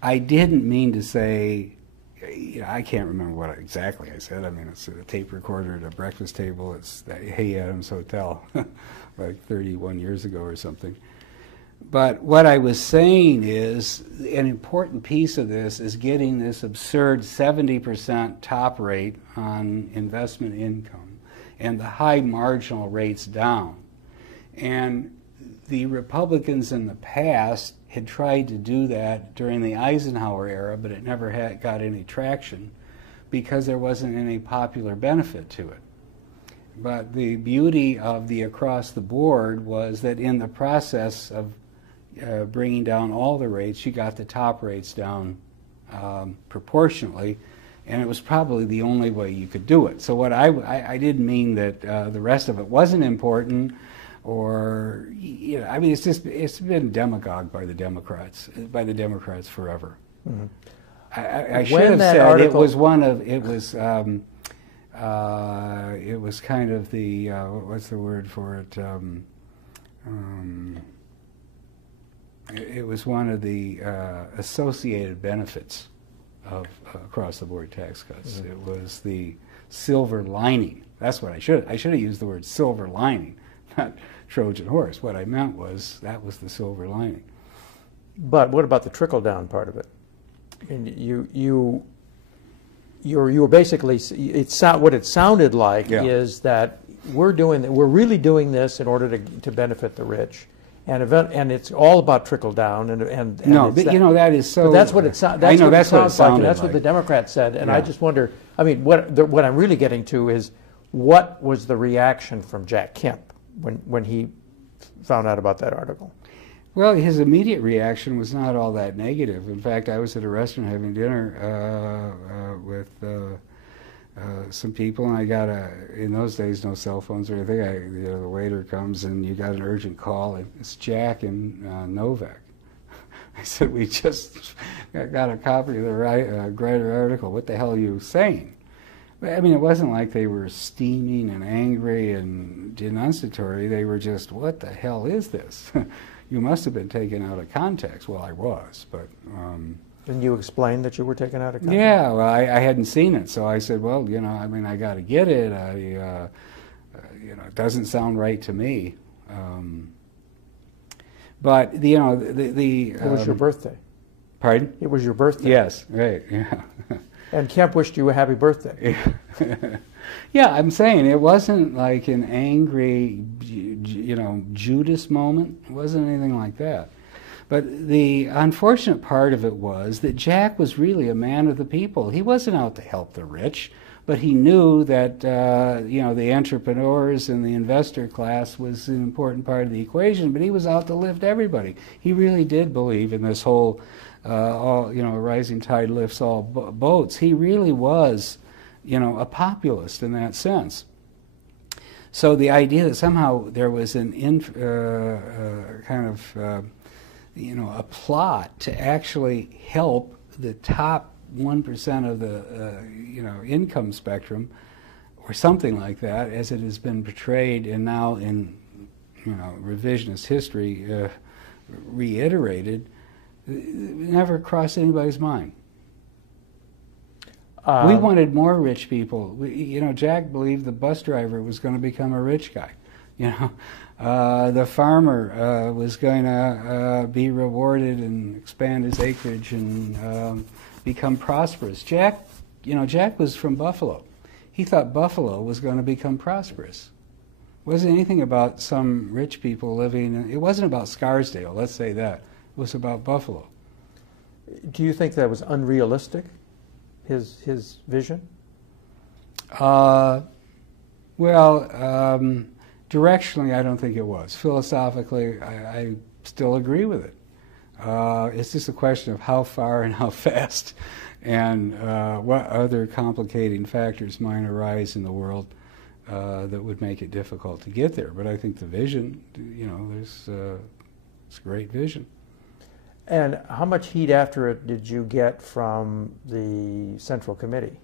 I didn't mean to say, I can't remember what exactly I said. I mean, it's a tape recorder at a breakfast table. It's the Hey Adams Hotel, like 31 years ago or something. But what I was saying is, an important piece of this is getting this absurd 70% top rate on investment income and the high marginal rates down. And the Republicans in the past had tried to do that during the Eisenhower era, but it never got any traction because there wasn't any popular benefit to it. But the beauty of the across the board was that in the process of bringing down all the rates, you got the top rates down proportionately, and it was probably the only way you could do it. So what I didn't mean that the rest of it wasn't important, or I mean, it's been demagogued by the Democrats forever. Mm-hmm. I should have said it was kind of the what's the word for it? It was one of the associated benefits of across-the-board tax cuts. Mm-hmm. It was the silver lining. That's what I should have used the word silver lining, not Trojan horse. What I meant was that was the silver lining. But what about the trickle-down part of it? I mean, you were basically, what it sounded like is that we're really doing this in order to benefit the rich. And it's all about trickle down, and no, but that is so. But that's what it sounds. That's what it sounds like, and that's what the Democrats said. And I just wonder. I mean, what I'm really getting to is, what was the reaction from Jack Kemp when he found out about that article? Well, his immediate reaction was not all that negative. In fact, I was at a restaurant having dinner with some people, and I got in those days, no cell phones or anything. The waiter comes, and you got an urgent call, and it's Jack and Novak. I said, we just got a copy of the Grider article. What the hell are you saying? I mean, it wasn't like they were steaming and angry and denunciatory. They were just, what the hell is this? You must have been taken out of context. Well, I was, but... Didn't you explain that you were taken out of context? Yeah, well, I hadn't seen it, so I said, well, I mean, I got to get it. It doesn't sound right to me. But, it was your birthday. Pardon? It was your birthday. Yes, right, yeah. And Kemp wished you a happy birthday. Yeah, I'm saying it wasn't like an angry, Judas moment. It wasn't anything like that. But the unfortunate part of it was that Jack was really a man of the people. He wasn't out to help the rich, but he knew that the entrepreneurs and the investor class was an important part of the equation. But he was out to lift everybody. He really did believe in this whole, a rising tide lifts all boats. He really was, a populist in that sense. So the idea that somehow there was an a plot to actually help the top 1% of the income spectrum, or something like that, as it has been portrayed and now in revisionist history reiterated, never crossed anybody's mind. We wanted more rich people. Jack believed the bus driver was going to become a rich guy. The farmer was going to be rewarded and expand his acreage and become prosperous. Jack was from Buffalo. He thought Buffalo was going to become prosperous. It wasn't anything about some rich people living. It wasn't about Scarsdale, let's say that. It was about Buffalo. Do you think that was unrealistic, his vision? Directionally, I don't think it was. Philosophically, I still agree with it. It's just a question of how far and how fast, and what other complicating factors might arise in the world that would make it difficult to get there. But I think the vision, it's a great vision. And how much heat after it did you get from the Central Committee?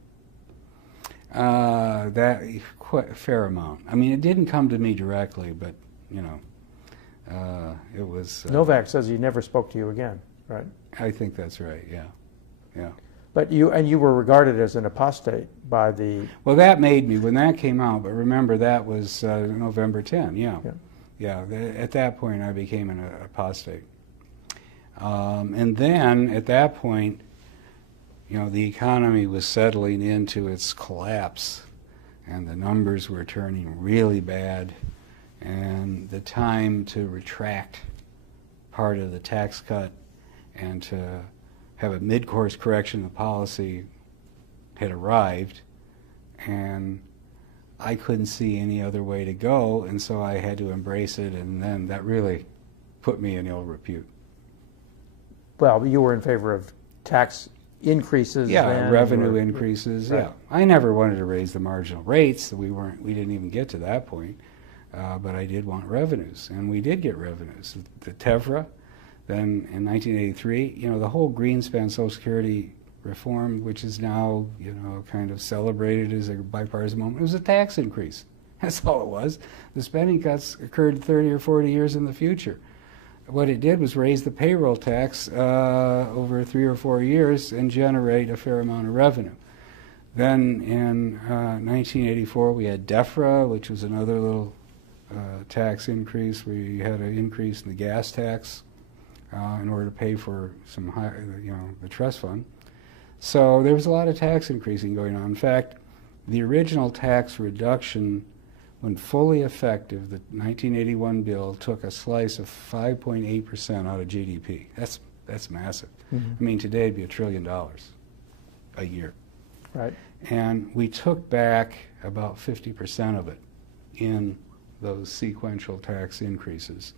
That quite a fair amount. I mean, it didn't come to me directly, but it was. Novak says he never spoke to you again, right? I think that's right. Yeah. But you were regarded as an apostate by the. Well, that made me when that came out. But remember, that was November 10. Yeah. At that point, I became an apostate, and then at that point, the economy was settling into its collapse, and the numbers were turning really bad, and the time to retract part of the tax cut and to have a mid-course correction of policy had arrived, and I couldn't see any other way to go, and so I had to embrace it, and then that really put me in ill repute. Well, you were in favor of tax increases. Yeah, revenue increases. Right. Yeah, I never wanted to raise the marginal rates. We didn't even get to that point. But I did want revenues, and we did get revenues. The TEVRA, then in 1983, the whole Greenspan Social Security reform, which is now kind of celebrated as a bipartisan moment, it was a tax increase. That's all it was. The spending cuts occurred 30 or 40 years in the future. What it did was raise the payroll tax over 3 or 4 years and generate a fair amount of revenue. Then in 1984 we had DEFRA, which was another little tax increase. We had an increase in the gas tax in order to pay for some the trust fund. So there was a lot of tax increasing going on. In fact, the original tax reduction, when fully effective, the 1981 bill took a slice of 5.8% out of GDP. That's massive. Mm-hmm. I mean, today it'd be $1 trillion a year. Right. And we took back about 50% of it in those sequential tax increases,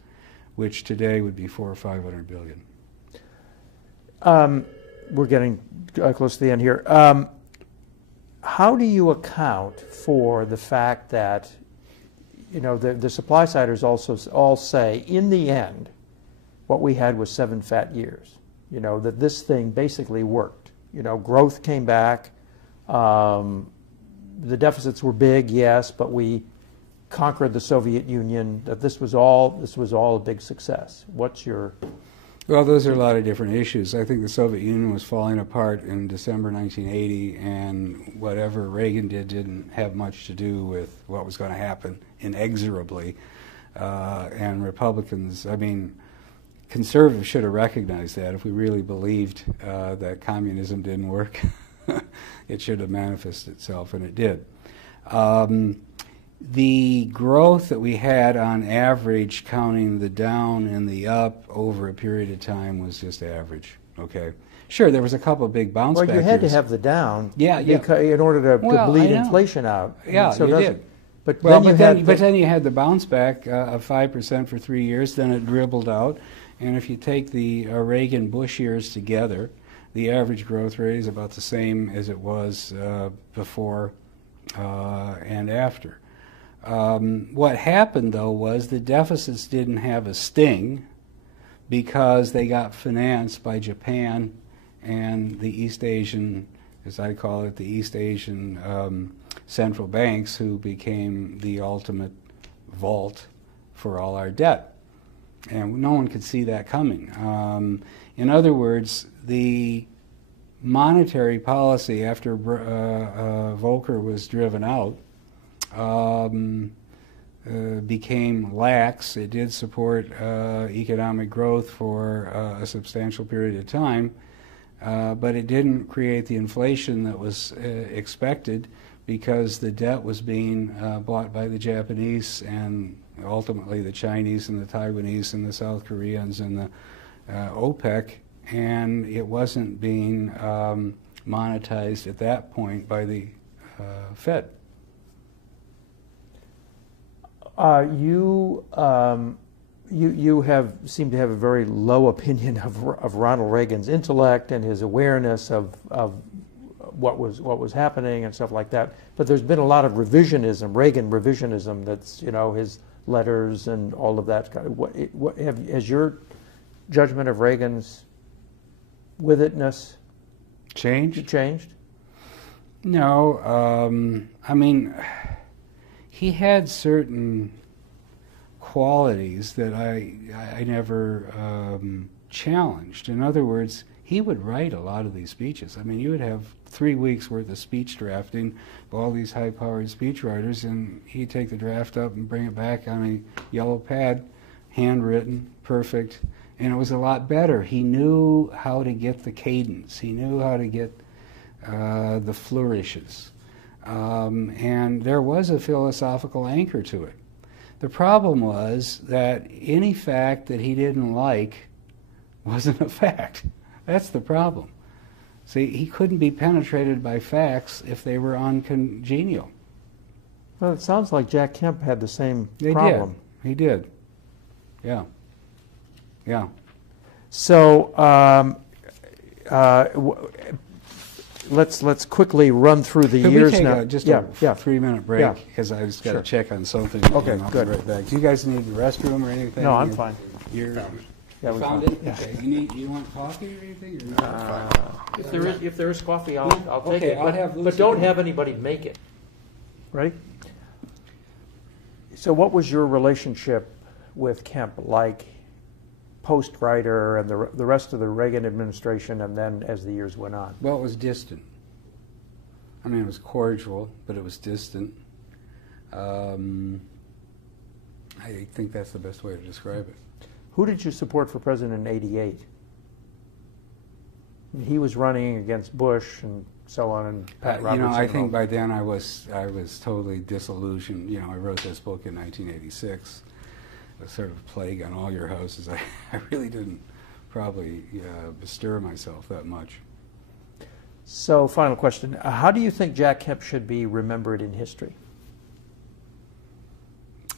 which today would be $400 or $500 billion. We're getting close to the end here. How do you account for the fact that the supply siders also all say, in the end, what we had was 7 fat years. That this thing basically worked. Growth came back. The deficits were big, yes, but we conquered the Soviet Union. That this was all a big success. What's your? Well, those are a lot of different issues. I think the Soviet Union was falling apart in December 1980, and whatever Reagan did didn't have much to do with what was going to happen inexorably. And Republicans, conservatives should have recognized that. If we really believed that communism didn't work, it should have manifested itself, and it did. The growth that we had on average, counting the down and the up over a period of time, was just average. Okay, sure, there was a couple of big bounce back Well, you had years. to have the down, yeah. in order to bleed inflation out. Yeah, so you did. But then you had the bounce back of 5% for 3 years. Then it dribbled out, and if you take the Reagan-Bush years together, the average growth rate is about the same as it was before and after. What happened, though, was the deficits didn't have a sting because they got financed by Japan and the East Asian, as I call it, the East Asian central banks, who became the ultimate vault for all our debt. And no one could see that coming. In other words, the monetary policy after Volcker was driven out became lax. It did support economic growth for a substantial period of time, but it didn't create the inflation that was expected, because the debt was being bought by the Japanese and ultimately the Chinese and the Taiwanese and the South Koreans and the OPEC, and it wasn't being monetized at that point by the Fed. You seem to have a very low opinion of Ronald Reagan's intellect and his awareness of what was happening and stuff like that. But there's been a lot of revisionism, Reagan revisionism. That's, his letters and all of that. Has your judgment of Reagan's with itness changed? No, I mean, he had certain qualities that I never challenged. In other words, he would write a lot of these speeches. I mean, you would have 3 weeks worth of speech drafting of all these high-powered speechwriters, and he'd take the draft up and bring it back on a yellow pad, handwritten, perfect, and it was a lot better. He knew how to get the cadence. He knew how to get the flourishes. And there was a philosophical anchor to it. The problem was that any fact that he didn't like wasn't a fact. That's the problem. See, he couldn't be penetrated by facts if they were uncongenial. Well, it sounds like Jack Kemp had the same problem. He did. Yeah. Yeah. So let's quickly run through the years now. Could we take a 3-minute break? Because I just got to check on something. Okay, and I'll good. be right back. Do you guys need the restroom or anything? No, I'm fine. You we found found it? Yeah. Okay. You want coffee or anything? Or If there is coffee, I'll take okay, it. I'll have Lucy But don't make have anybody make it. Right? So what was your relationship with Kemp like post-writer and the rest of the Reagan administration, and then as the years went on? Well, it was distant. I mean, it was cordial, but it was distant. I think that's the best way to describe it. Who did you support for president in '88? He was running against Bush and so on, and Pat Robertson. I think by then I was totally disillusioned. I wrote this book in 1986. A sort of plague on all your houses. I really didn't probably bestir myself that much. So, final question. How do you think Jack Kemp should be remembered in history?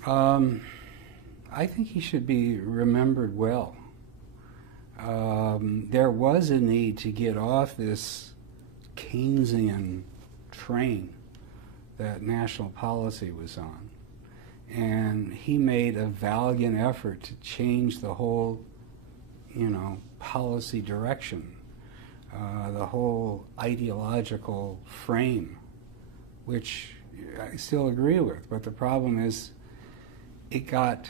I think he should be remembered well. There was a need to get off this Keynesian train that national policy was on. And he made a valiant effort to change the whole, policy direction, the whole ideological frame, which I still agree with. But the problem is it got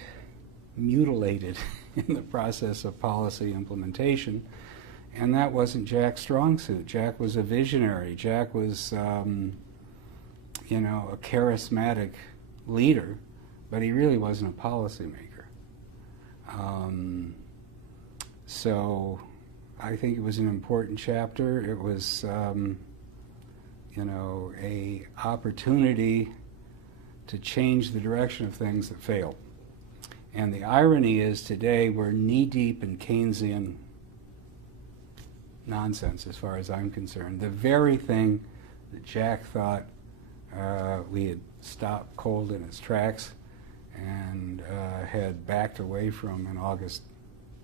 mutilated in the process of policy implementation, and that wasn't Jack's strong suit. Jack was a visionary. Jack was, a charismatic leader, but he really wasn't a policymaker. So I think it was an important chapter. It was, a opportunity to change the direction of things that failed. And the irony is today we're knee-deep in Keynesian nonsense as far as I'm concerned. The very thing that Jack thought we had stopped cold in its tracks and had backed away from in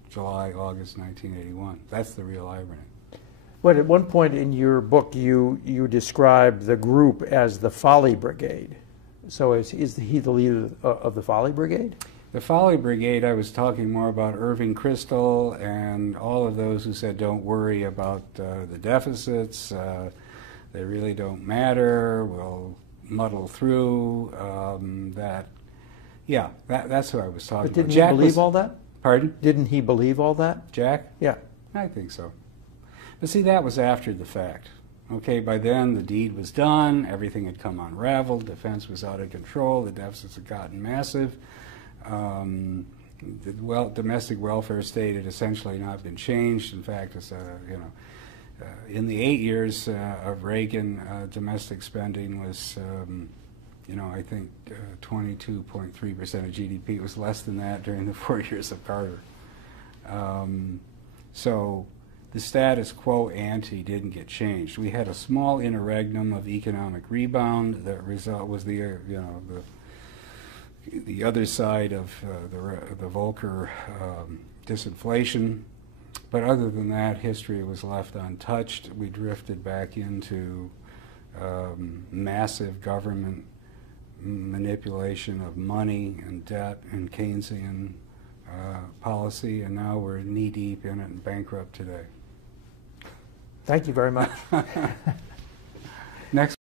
July, August 1981. That's the real irony. Well, at one point in your book, you described the group as the Folly Brigade. So is he the leader of the Folly Brigade? The Folly Brigade, I was talking more about Irving Kristol and all of those who said don't worry about the deficits, they really don't matter, we'll muddle through, that's who I was talking But didn't about. he Jack believe all that? Pardon? Didn't he believe all that? Jack? Yeah. I think so. But see, that was after the fact. Okay, by then the deed was done, everything had come unraveled, defense was out of control, the deficits had gotten massive. The domestic welfare state had essentially not been changed. In fact, it's, in the 8 years of Reagan, domestic spending was, I think 22.3% of GDP. It was less than that during the 4 years of Carter. So the status quo ante didn't get changed. We had a small interregnum of economic rebound. The result was the other side of the Volcker disinflation. But other than that, history was left untouched. We drifted back into massive government manipulation of money and debt and Keynesian policy, and now we're knee-deep in it and bankrupt today. Thank you very much. Next.